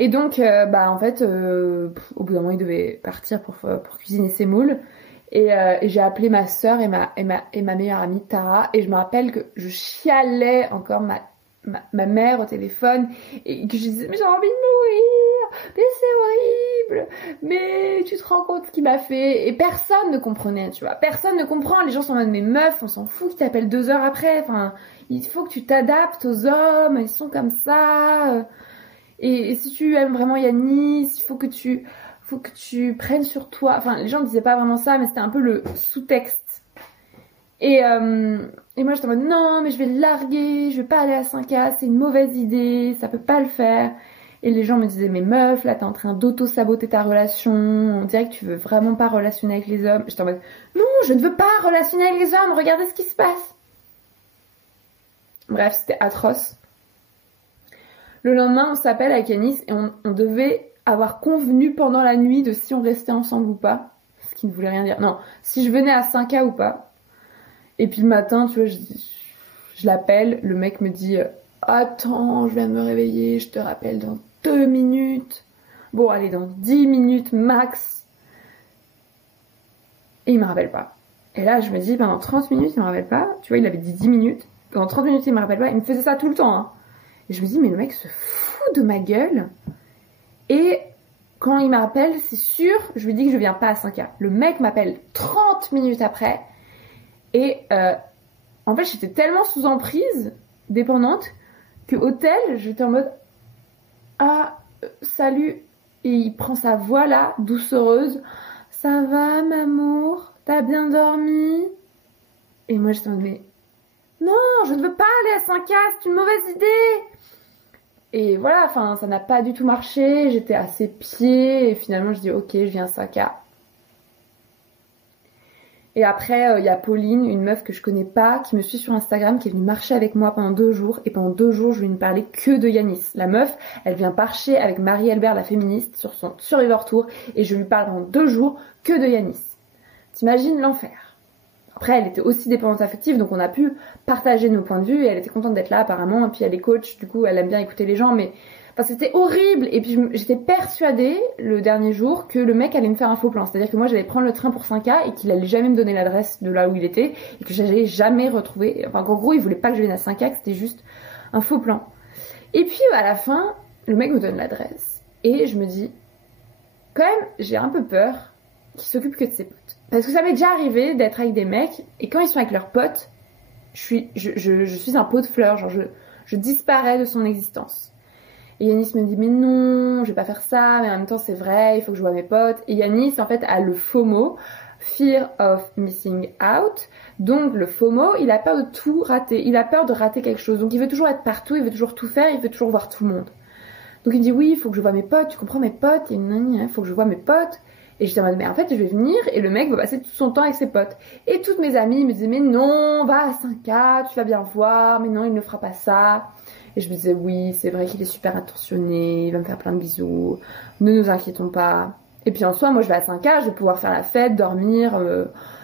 Et donc, en fait, au bout d'un moment, il devait partir pour cuisiner ses moules. Et j'ai appelé ma sœur et ma meilleure amie Tara. Et je me rappelle que je chialais encore ma mère au téléphone. Et que je disais, mais j'ai envie de mourir. Mais c'est horrible. Mais tu te rends compte ce qu'il m'a fait. Et personne ne comprenait, tu vois. Personne ne comprend. Les gens sont en mode, mais meuf, on s'en fout qu'ils t'appellent 2 heures après. Enfin, il faut que tu t'adaptes aux hommes. Ils sont comme ça. Et si tu aimes vraiment Yanis, il faut que tu prennes sur toi. Enfin, les gens ne disaient pas vraiment ça, mais c'était un peu le sous-texte. Et moi, j'étais en mode, non, mais je vais le larguer, je vais pas aller à 5A, c'est une mauvaise idée, ça peut pas le faire. Et les gens me disaient, mais meuf, là, t'es en train d'auto-saboter ta relation, on dirait que tu veux vraiment pas relationner avec les hommes. J'étais en mode, non, je ne veux pas relationner avec les hommes, regardez ce qui se passe. Bref, c'était atroce. Le lendemain, on s'appelle avec Yanis et on devait avoir convenu pendant la nuit de si on restait ensemble ou pas. Ce qui ne voulait rien dire. Non, si je venais à 5A ou pas. Et puis le matin, tu vois, je l'appelle. Le mec me dit, attends, je viens de me réveiller, je te rappelle dans 2 minutes. Bon, allez, dans 10 minutes max. Et il me rappelle pas. Et là, je me dis, pendant 30 minutes, il me rappelle pas. Tu vois, il avait dit 10 minutes. Pendant 30 minutes, il me rappelle pas. Il me faisait ça tout le temps, hein. Et je me dis, mais le mec se fout de ma gueule. Et quand il m'appelle, c'est sûr, je lui dis que je viens pas à 5A. Le mec m'appelle 30 minutes après. Et en fait, j'étais tellement sous emprise, dépendante, que au tel, j'étais en mode, ah, salut. Et il prend sa voix là, doucereuse. Ça va, m'amour? T'as bien dormi? Et moi, j'étais en mode, mais non, je ne veux pas aller à 5A, c'est une mauvaise idée. Et voilà, enfin, ça n'a pas du tout marché, j'étais à ses pieds, et finalement, je dis, ok, je viens à 5A. Et après, il y a Pauline, une meuf que je connais pas, qui me suit sur Instagram, qui est venue marcher avec moi pendant 2 jours. Et pendant 2 jours, je lui ne parlais que de Yanis. La meuf, elle vient marcher avec Marie-Albert, la féministe, sur son Survivor Tour. Et je lui parle pendant 2 jours que de Yanis. T'imagines l'enfer. Après, elle était aussi dépendante affective, donc on a pu partager nos points de vue. Et elle était contente d'être là, apparemment. Et puis elle est coach, du coup, elle aime bien écouter les gens. Mais enfin, c'était horrible. Et puis j'étais persuadée, le dernier jour, que le mec allait me faire un faux plan. C'est-à-dire que moi, j'allais prendre le train pour 5K et qu'il allait jamais me donner l'adresse de là où il était. Et que j'allais jamais retrouver. Enfin, en gros, il voulait pas que je vienne à 5K, que c'était juste un faux plan. Et puis, à la fin, le mec me donne l'adresse. Et je me dis, quand même, j'ai un peu peur qu'il s'occupe que de ses potes. Parce que ça m'est déjà arrivé d'être avec des mecs, et quand ils sont avec leurs potes, je suis un pot de fleurs, genre je disparais de son existence. Et Yanis me dit, mais non, je vais pas faire ça, mais en même temps c'est vrai, il faut que je vois mes potes. Et Yanis, en fait, a le FOMO, Fear of Missing Out. Donc le FOMO, il a peur de tout rater, il a peur de rater quelque chose. Donc il veut toujours être partout, il veut toujours tout faire, il veut toujours voir tout le monde. Donc il me dit, oui, il faut que je vois mes potes, tu comprends, mes potes, et il faut que je vois mes potes. Et j'étais en mode, mais en fait, je vais venir et le mec va passer tout son temps avec ses potes. Et toutes mes amies me disaient, mais non, va à 5K, tu vas bien voir, mais non, il ne fera pas ça. Et je me disais, oui, c'est vrai qu'il est super attentionné, il va me faire plein de bisous, ne nous inquiétons pas. Et puis en soi, moi je vais à 5K, je vais pouvoir faire la fête, dormir,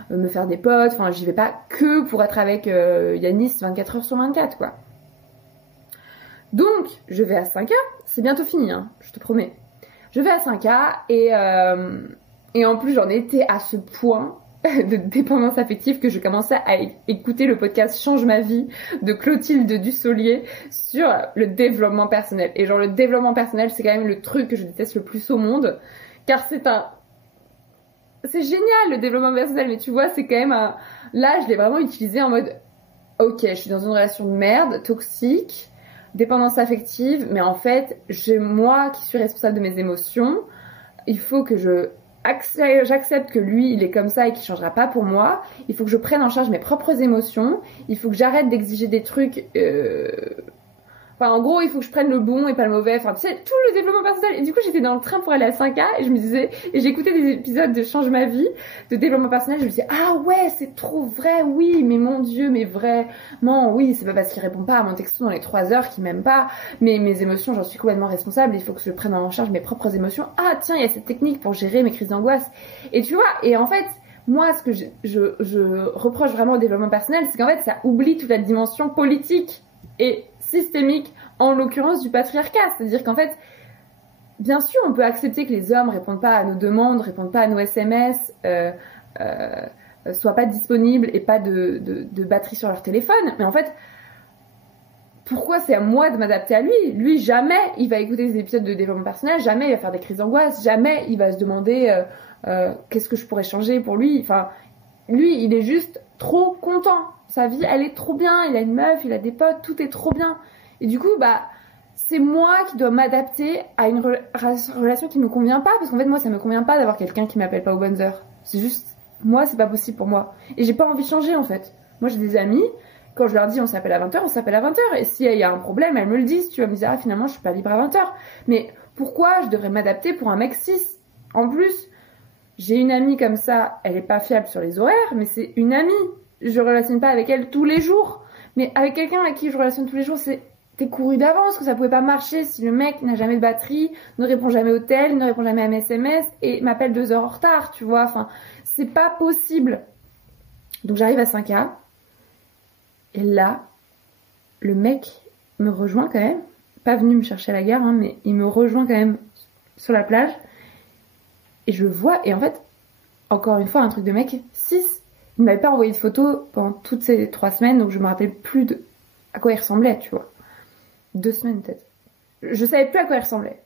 me faire des potes, enfin j'y vais pas que pour être avec Yanis 24 heures sur 24, quoi. Donc, je vais à 5K, c'est bientôt fini, hein, je te promets. Je vais à 5K et en plus j'en étais à ce point de dépendance affective que je commençais à écouter le podcast Change ma vie de Clotilde Dussolier sur le développement personnel. Et genre le développement personnel, c'est quand même le truc que je déteste le plus au monde, car c'est génial le développement personnel, mais tu vois, c'est quand même là je l'ai vraiment utilisé en mode ok, je suis dans une relation de merde, toxique, dépendance affective, mais en fait, moi qui suis responsable de mes émotions, il faut que j'accepte que lui, il est comme ça et qu'il changera pas pour moi. Il faut que je prenne en charge mes propres émotions. Il faut que j'arrête d'exiger des trucs. Enfin, en gros, il faut que je prenne le bon et pas le mauvais. Enfin, tu sais, tout le développement personnel. Et du coup, j'étais dans le train pour aller à 5K et je me disais, et j'écoutais des épisodes de Change ma vie, de développement personnel. Je me disais, ah ouais, c'est trop vrai, oui, mais mon Dieu, mais vraiment, oui, c'est pas parce qu'il répond pas à mon texto dans les 3 heures qu'il m'aime pas. Mais mes émotions, j'en suis complètement responsable. Il faut que je prenne en charge mes propres émotions. Ah, tiens, il y a cette technique pour gérer mes crises d'angoisse. Et tu vois, et en fait, moi, ce que je reproche vraiment au développement personnel, c'est qu'en fait, ça oublie toute la dimension politique et systémique, en l'occurrence du patriarcat. C'est-à-dire qu'en fait, bien sûr, on peut accepter que les hommes répondent pas à nos demandes, répondent pas à nos SMS, soient pas disponibles et pas de batterie sur leur téléphone. Mais en fait, pourquoi c'est à moi de m'adapter à lui? Lui, jamais il va écouter des épisodes de développement personnel, jamais il va faire des crises d'angoisse, jamais il va se demander qu'est-ce que je pourrais changer pour lui. Enfin, lui, il est juste trop content. Sa vie, elle est trop bien. Il a une meuf, il a des potes, tout est trop bien. Et du coup, bah, c'est moi qui dois m'adapter à une relation qui me convient pas. Parce qu'en fait, moi, ça me convient pas d'avoir quelqu'un qui m'appelle pas aux bonnes heures. C'est juste, moi, c'est pas possible pour moi. Et j'ai pas envie de changer, en fait. Moi, j'ai des amis. Quand je leur dis on s'appelle à 20h, on s'appelle à 20h. Et s'il y a un problème, elles me le disent. Tu vas me dire, ah, finalement, je suis pas libre à 20h. Mais pourquoi je devrais m'adapter pour un mec cis? En plus, j'ai une amie comme ça, elle est pas fiable sur les horaires, mais c'est une amie. Je relationne pas avec elle tous les jours. Mais avec quelqu'un avec qui je relationne tous les jours, t'es couru d'avance que ça pouvait pas marcher si le mec n'a jamais de batterie, ne répond jamais au tel, ne répond jamais à mes SMS et m'appelle 2 heures en retard, tu vois. Enfin, c'est pas possible. Donc j'arrive à 5K. Et là, le mec me rejoint quand même. Pas venu me chercher à la gare, hein, mais il me rejoint quand même sur la plage. Et je le vois, et en fait, encore une fois, un truc de mec, 6. Il m'avait pas envoyé de photos pendant toutes ces 3 semaines, donc je me rappelais plus de à quoi il ressemblait, tu vois. 2 semaines peut-être. Je savais plus à quoi il ressemblait.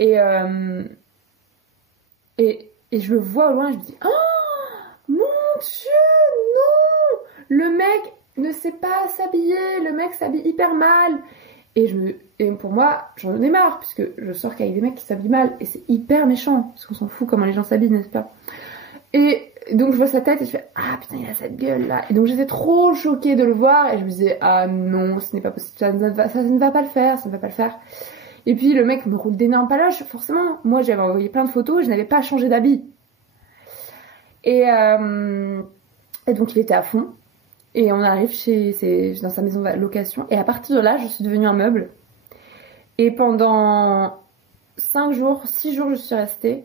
Et je le vois au loin, je me dis, oh mon Dieu, non! Le mec ne sait pas s'habiller, le mec s'habille hyper mal. Et pour moi, j'en ai marre, puisque je sors qu'avec des mecs qui s'habillent mal, et c'est hyper méchant, parce qu'on s'en fout comment les gens s'habillent, n'est-ce pas? Et donc je vois sa tête et je fais ah putain il a cette gueule là, et donc j'étais trop choquée de le voir et je me disais ah non ce n'est pas possible, ça ne va pas le faire, ça ne va pas le faire. Et puis le mec me roule d'énormes paloches, forcément moi j'avais envoyé plein de photos, je n'avais pas changé d'habit. Et donc il était à fond. Et on arrive dans sa maison de location. Et à partir de là, je suis devenue un meuble. Et pendant 6 jours, je suis restée.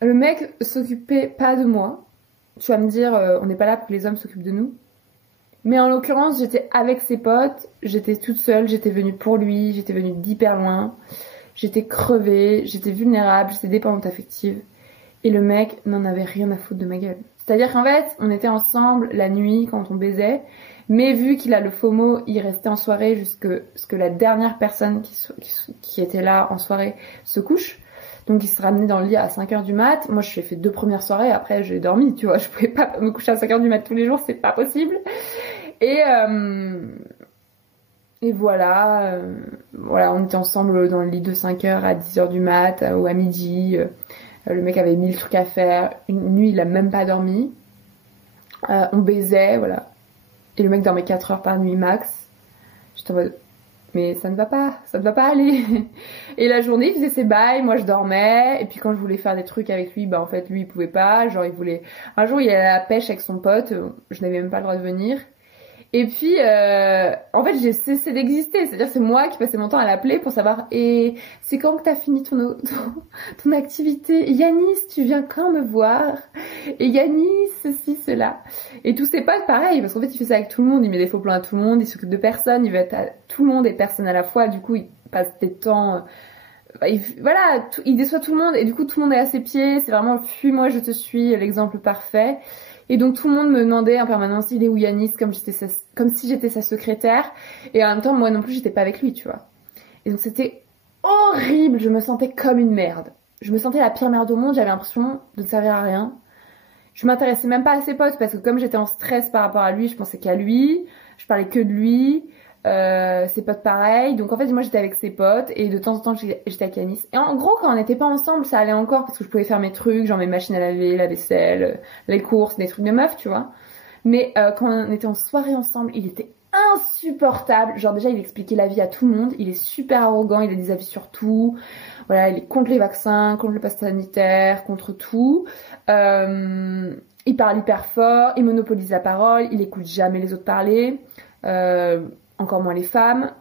Le mec s'occupait pas de moi. Tu vas me dire, on n'est pas là pour que les hommes s'occupent de nous. Mais en l'occurrence, j'étais avec ses potes, j'étais toute seule, j'étais venue pour lui, j'étais venue d'hyper loin. J'étais crevée, j'étais vulnérable, j'étais dépendante affective. Et le mec n'en avait rien à foutre de ma gueule. C'est-à-dire qu'en fait, on était ensemble la nuit quand on baisait, mais vu qu'il a le FOMO, il restait en soirée jusqu'à ce que la dernière personne qui était là en soirée se couche. Donc il se ramenait dans le lit à 5h du mat. Moi, je suis fait 2 premières soirées, après j'ai dormi, tu vois. Je pouvais pas me coucher à 5h du mat tous les jours, c'est pas possible. Et voilà, on était ensemble dans le lit de 5h à 10h du mat ou à midi. Le mec avait 1000 trucs à faire. Une nuit, il a même pas dormi. On baisait, voilà. Et le mec dormait 4 heures par nuit max. J'étais en mode, mais ça ne va pas aller. Et la journée, il faisait ses bails, moi je dormais. Et puis quand je voulais faire des trucs avec lui, bah en fait, lui, il pouvait pas. Genre, un jour, il allait à la pêche avec son pote. Je n'avais même pas le droit de venir. Et puis, en fait, j'ai cessé d'exister. C'est-à-dire, c'est moi qui passais mon temps à l'appeler pour savoir, et c'est quand que t'as fini ton activité? Yanis, tu viens quand me voir? Et Yanis, ceci, cela. Et tous ses potes, pareil, parce qu'en fait, il fait ça avec tout le monde. Il met des faux plans à tout le monde, il s'occupe de personne, il veut être à tout le monde et personne à la fois. Du coup, il passe des temps... il déçoit tout le monde et du coup, tout le monde est à ses pieds. C'est vraiment, fuis-moi, je te suis, l'exemple parfait. Et donc tout le monde me demandait en permanence, il est où Yanis, comme si j'étais sa secrétaire. Et en même temps, moi non plus, j'étais pas avec lui, tu vois. Et donc c'était horrible, je me sentais comme une merde. Je me sentais la pire merde au monde, j'avais l'impression de ne servir à rien. Je m'intéressais même pas à ses potes parce que comme j'étais en stress par rapport à lui, je pensais qu'à lui, je parlais que de lui. Ses potes pareil, donc en fait moi j'étais avec ses potes et de temps en temps j'étais avec Yanis. Et en gros quand on n'était pas ensemble ça allait encore parce que je pouvais faire mes trucs, genre mes machines à laver, la vaisselle, les courses, des trucs de meuf, tu vois. Mais quand on était en soirée ensemble, il était insupportable. Genre déjà il expliquait la vie à tout le monde, il est super arrogant, il a des avis sur tout. Voilà, il est contre les vaccins, contre le pass sanitaire, contre tout. Il parle hyper fort, il monopolise la parole, il écoute jamais les autres parler. Encore moins les femmes,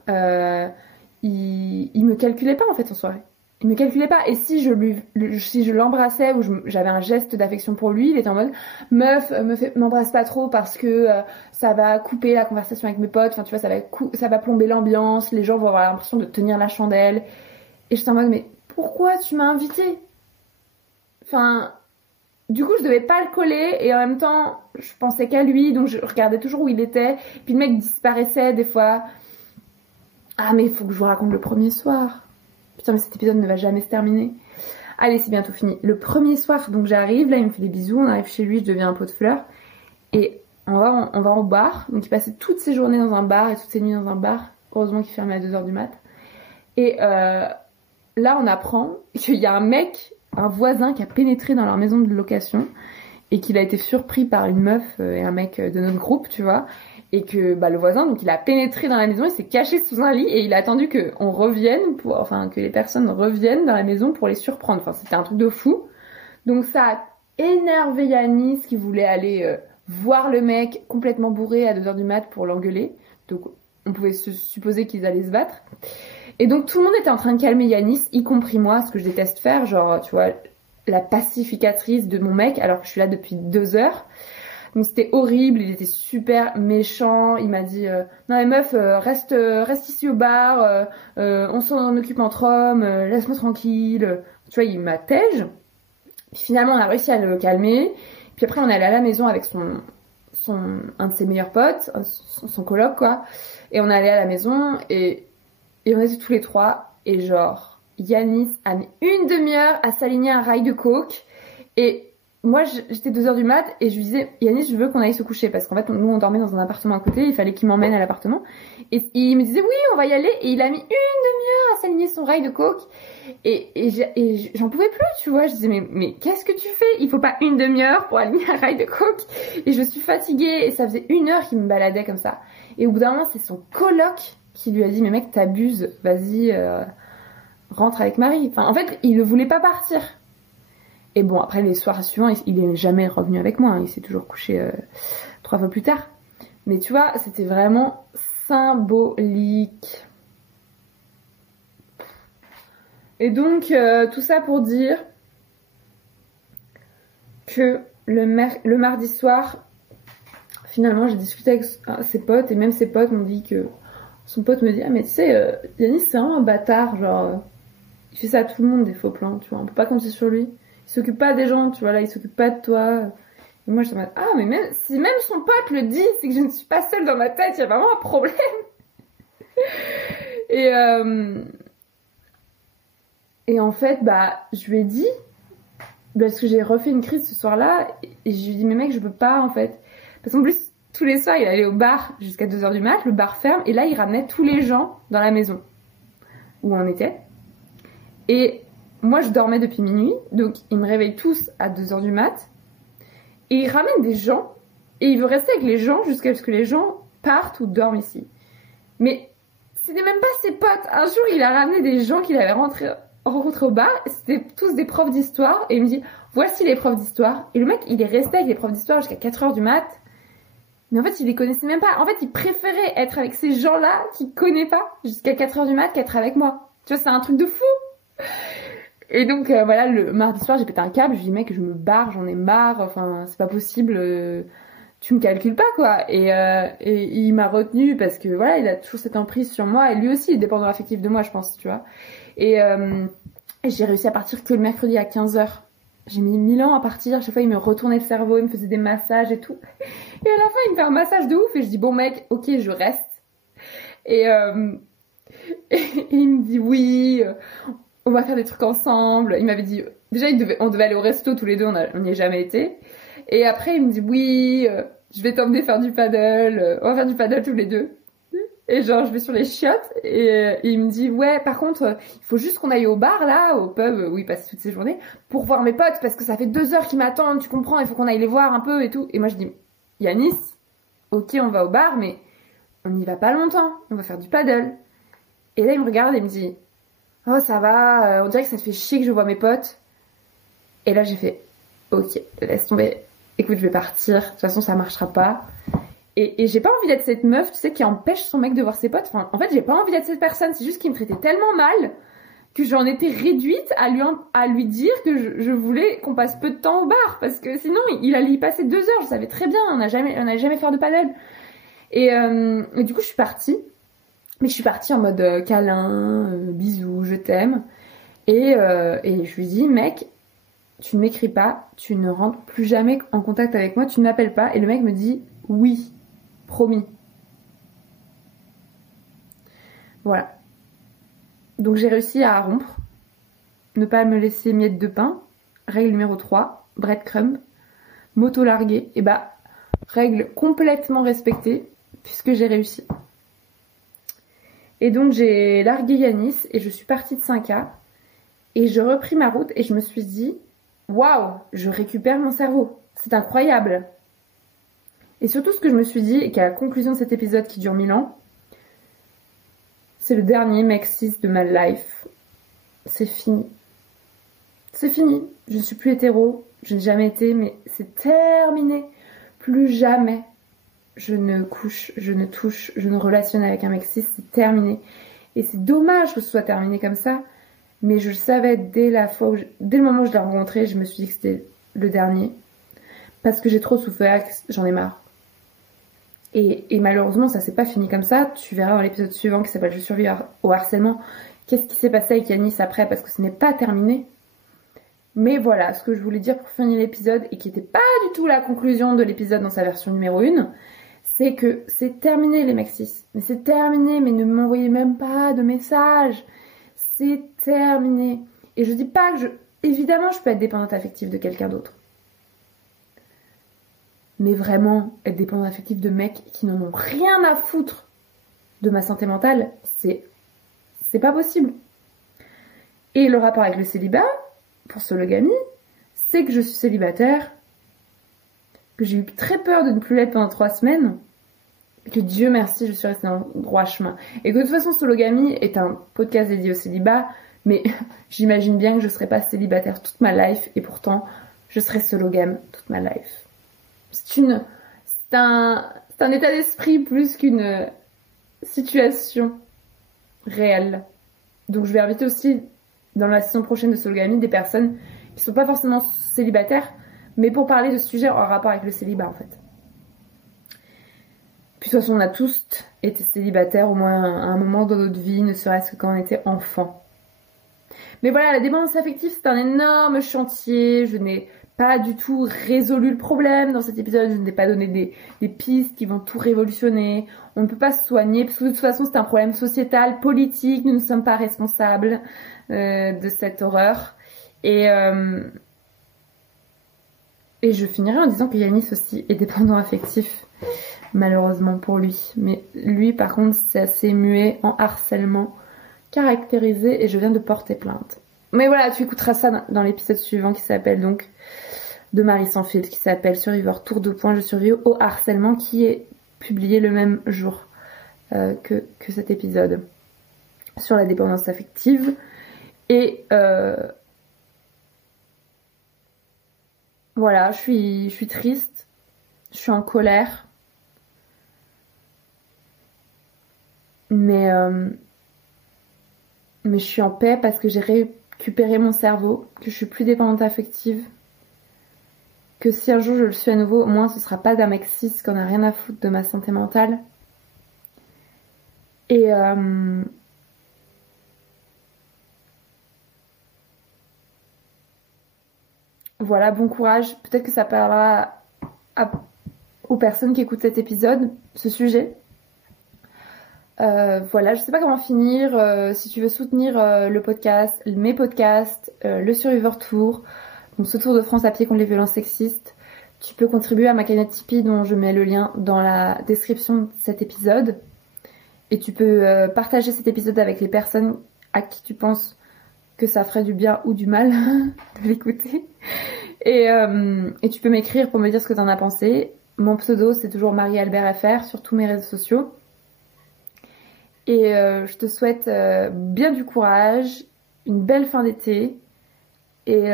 il me calculait pas en fait en soirée. Il me calculait pas. Et si je l'embrassais ou j'avais un geste d'affection pour lui, il était en mode meuf, m'embrasse pas trop parce que ça va couper la conversation avec mes potes. Enfin tu vois, ça va plomber l'ambiance. Les gens vont avoir l'impression de tenir la chandelle. Et j'étais en mode mais pourquoi tu m'as invitée? Enfin. Du coup, je devais pas le coller et en même temps, je pensais qu'à lui, donc je regardais toujours où il était. Puis le mec disparaissait des fois. Ah, mais il faut que je vous raconte le premier soir. Putain, mais cet épisode ne va jamais se terminer. Allez, c'est bientôt fini. Le premier soir, donc j'arrive, là, il me fait des bisous, on arrive chez lui, je deviens un pot de fleurs. Et on va au bar. Donc il passait toutes ses journées dans un bar et toutes ses nuits dans un bar. Heureusement qu'il fermait à 2h du mat. Et là, on apprend qu'il y a un voisin qui a pénétré dans leur maison de location et qu'il a été surpris par une meuf et un mec de notre groupe, tu vois, et que le voisin, donc il a pénétré dans la maison, il s'est caché sous un lit et il a attendu que les personnes reviennent dans la maison pour les surprendre. Enfin, c'était un truc de fou. Donc ça a énervé Yanis qui voulait aller voir le mec complètement bourré à 2h du mat pour l'engueuler. Donc on pouvait se supposer qu'ils allaient se battre. Et donc tout le monde était en train de calmer Yanis, y compris moi, ce que je déteste faire, genre tu vois, la pacificatrice de mon mec alors que je suis là depuis 2 heures. Donc c'était horrible, il était super méchant, il m'a dit non mais meuf reste ici au bar, on s'en occupe entre hommes, laisse-moi tranquille. Tu vois, il m'attège. Puis finalement on a réussi à le calmer. Puis après on est allé à la maison avec un de ses meilleurs potes, son coloc quoi. Et on est allé à la maison et on était tous les trois, et genre, Yanis a mis une demi-heure à s'aligner un rail de coke, et moi j'étais 2h du mat, et je lui disais, Yanis, je veux qu'on aille se coucher, parce qu'en fait, nous on dormait dans un appartement à côté, il fallait qu'il m'emmène à l'appartement, et il me disait, oui, on va y aller, et il a mis une demi-heure à s'aligner son rail de coke, et j'en pouvais plus, tu vois, je disais, mais qu'est-ce que tu fais? Il faut pas une demi-heure pour aligner un rail de coke, et je suis fatiguée, et ça faisait 1 heure qu'il me baladait comme ça, et au bout d'un moment, c'est son coloc qui lui a dit mais mec t'abuses, vas-y rentre avec Marie. Enfin en fait il ne voulait pas partir. Et bon, après les soirs suivants, il est jamais revenu avec moi, hein. Il s'est toujours couché 3 fois plus tard. Mais tu vois, c'était vraiment symbolique. Et donc, tout ça pour dire que le mardi soir, finalement, j'ai discuté avec ses potes, et même ses potes m'ont dit que... Son pote me dit, ah mais tu sais, Yanis c'est vraiment un bâtard, genre... il fait ça à tout le monde, des faux plans, tu vois, on peut pas compter sur lui. Il s'occupe pas des gens, tu vois, là, il s'occupe pas de toi. Et moi, je me dis, ah mais même si même son pote le dit, c'est que je ne suis pas seule dans ma tête, il y a vraiment un problème. Et en fait, bah, je lui ai dit, parce que j'ai refait une crise ce soir-là, et je lui ai dit, mais mec, je peux pas, en fait. Parce qu'en plus, tous les soirs, il allait au bar jusqu'à 2h du mat, le bar ferme, et là, il ramenait tous les gens dans la maison où on était. Et moi, je dormais depuis minuit, donc ils me réveillent tous à 2h du mat, et il ramène des gens, et il veut rester avec les gens jusqu'à ce que les gens partent ou dorment ici. Mais c'était même pas ses potes. Un jour, il a ramené des gens qu'il avait rencontrés au bar, c'était tous des profs d'histoire, et il me dit, voici les profs d'histoire. Et le mec, il est resté avec les profs d'histoire jusqu'à 4h du mat, mais en fait, il les connaissait même pas. En fait, il préférait être avec ces gens-là qu'il connaît pas jusqu'à 4h du mat qu'être avec moi. Tu vois, c'est un truc de fou. Et donc, voilà, le mardi soir, j'ai pété un câble, je lui dis, mec, je me barre, j'en ai marre, enfin, c'est pas possible, tu me calcules pas, quoi. Et il m'a retenu parce que, voilà, il a toujours cette emprise sur moi, et lui aussi, il est dépendant affectif de moi, je pense, tu vois. Et j'ai réussi à partir que le mercredi à 15h. J'ai mis 1000 ans à partir, chaque fois il me retournait le cerveau, il me faisait des massages et tout. Et à la fin, il me fait un massage de ouf, et je dis, bon mec, ok, je reste. Et il me dit, oui, on va faire des trucs ensemble. Il m'avait dit, déjà on devait aller au resto tous les deux, on n'y est jamais été. Et après il me dit, oui, je vais t'emmener faire du paddle, on va faire du paddle tous les deux. Et genre je vais sur les chiottes, et il me dit, ouais, par contre il faut juste qu'on aille au bar là, au pub où il passe toutes ses journées, pour voir mes potes, parce que ça fait 2 heures qu'ils m'attendent, tu comprends, il faut qu'on aille les voir un peu et tout. Et moi je dis, Yanis, ok, on va au bar, mais on n'y va pas longtemps, on va faire du paddle. Et là il me regarde et il me dit, oh ça va, on dirait que ça te fait chier que je vois mes potes. Et là j'ai fait, ok, laisse tomber, écoute, je vais partir, de toute façon ça marchera pas. Et j'ai pas envie d'être cette meuf, tu sais, qui empêche son mec de voir ses potes. Enfin, en fait, j'ai pas envie d'être cette personne, c'est juste qu'il me traitait tellement mal que j'en étais réduite à lui dire que je voulais qu'on passe peu de temps au bar, parce que sinon il allait y passer 2 heures, je savais très bien, on n'allait jamais faire de paddle. Et du coup je suis partie, mais je suis partie en mode câlin, bisous, je t'aime. Et je lui dis, mec, tu ne m'écris pas, tu ne rentres plus jamais en contact avec moi, tu ne m'appelles pas. Et le mec me dit, oui, promis. Voilà. Donc j'ai réussi à rompre, ne pas me laisser miette de pain. Règle numéro 3, breadcrumb, moto larguée. Et bah, règle complètement respectée, puisque j'ai réussi. Et donc j'ai largué Yanis, et je suis partie de 5K. Et je repris ma route, et je me suis dit, waouh, je récupère mon cerveau. C'est incroyable. Et surtout, ce que je me suis dit, et qu'à la conclusion de cet épisode qui dure 1000 ans, c'est le dernier mec cis de ma life. C'est fini. C'est fini. Je ne suis plus hétéro. Je n'ai jamais été, mais c'est terminé. Plus jamais je ne couche, je ne touche, je ne relationne avec un mec cis. C'est terminé. Et c'est dommage que ce soit terminé comme ça. Mais je le savais dès le moment où je l'ai rencontré, je me suis dit que c'était le dernier. Parce que j'ai trop souffert, j'en ai marre. Et malheureusement, ça s'est pas fini comme ça. Tu verras dans l'épisode suivant qui s'appelle Je survis au harcèlement, qu'est-ce qui s'est passé avec Yanis après, parce que ce n'est pas terminé. Mais voilà, ce que je voulais dire pour finir l'épisode, et qui n'était pas du tout la conclusion de l'épisode dans sa version numéro 1, c'est que c'est terminé les mecs cis. Mais c'est terminé, mais ne m'envoyez même pas de messages. C'est terminé. Et je dis pas que évidemment, je peux être dépendante affective de quelqu'un d'autre. Mais vraiment, être dépendante affective de mecs qui n'en ont rien à foutre de ma santé mentale, c'est pas possible. Et le rapport avec le célibat, pour Sologamy, c'est que je suis célibataire, que j'ai eu très peur de ne plus l'être pendant 3 semaines, et que Dieu merci, je suis restée dans le droit chemin. Et que de toute façon, Sologamy est un podcast dédié au célibat, Mais j'imagine bien que je serai pas célibataire toute ma life et pourtant je serai sologame toute ma life. C'est un état d'esprit plus qu'une situation réelle. Donc je vais inviter aussi dans la saison prochaine de Sologamie des personnes qui sont pas forcément célibataires, mais pour parler de sujets en rapport avec le célibat en fait. Puis de toute façon on a tous été célibataires au moins à un moment dans notre vie, ne serait-ce que quand on était enfant. Mais voilà, la dépendance affective c'est un énorme chantier, je n'ai pas du tout résolu le problème dans cet épisode, je n'ai pas donné des pistes qui vont tout révolutionner, on ne peut pas se soigner parce que de toute façon c'est un problème sociétal, politique, nous ne sommes pas responsables de cette horreur. Et je finirai en disant que Yanis aussi est dépendant affectif, malheureusement pour lui. Mais lui par contre c'est assez muet en harcèlement caractérisé et je viens de porter plainte. Mais voilà, tu écouteras ça dans l'épisode suivant qui s'appelle donc de Marie sans filtre, qui s'appelle Survivor Tour 2. Je survis au harcèlement, qui est publié le même jour que cet épisode sur la dépendance affective. Et voilà, je suis triste, je suis en colère, mais je suis en paix parce que j'ai récupéré mon cerveau, que je suis plus dépendante affective, que si un jour je le suis à nouveau, au moins ce sera pas d'un mec cis qu'on a rien à foutre de ma santé mentale. Et voilà, bon courage. Peut-être que ça parlera aux personnes qui écoutent cet épisode, ce sujet. Voilà, je sais pas comment finir. Si tu veux soutenir le podcast, mes podcasts, le Survivor Tour, donc ce Tour de France à pied contre les violences sexistes, tu peux contribuer à ma cagnotte Tipeee dont je mets le lien dans la description de cet épisode. Et tu peux partager cet épisode avec les personnes à qui tu penses que ça ferait du bien ou du mal de l'écouter. Et tu peux m'écrire pour me dire ce que t'en as pensé. Mon pseudo c'est toujours MarieAlbertFR sur tous mes réseaux sociaux. Et je te souhaite bien du courage, une belle fin d'été. Et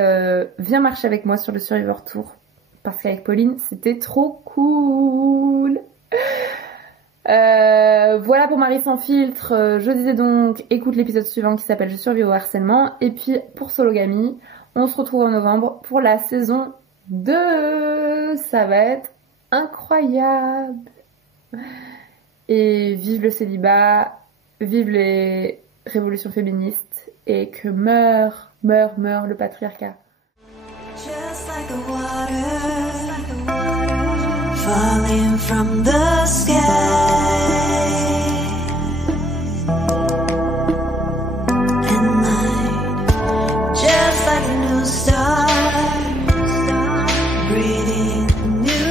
viens marcher avec moi sur le Survivor Tour. Parce qu'avec Pauline, c'était trop cool. Voilà pour Marie sans filtre. Je disais donc, écoute l'épisode suivant qui s'appelle Je survis au harcèlement. Et puis pour Sologamie, on se retrouve en novembre pour la saison 2. Ça va être incroyable. Et vive le célibat, vive les révolutions féministes et que meure le patriarcat. Just like the water falling from the sky, and night, just like a new star, breathing new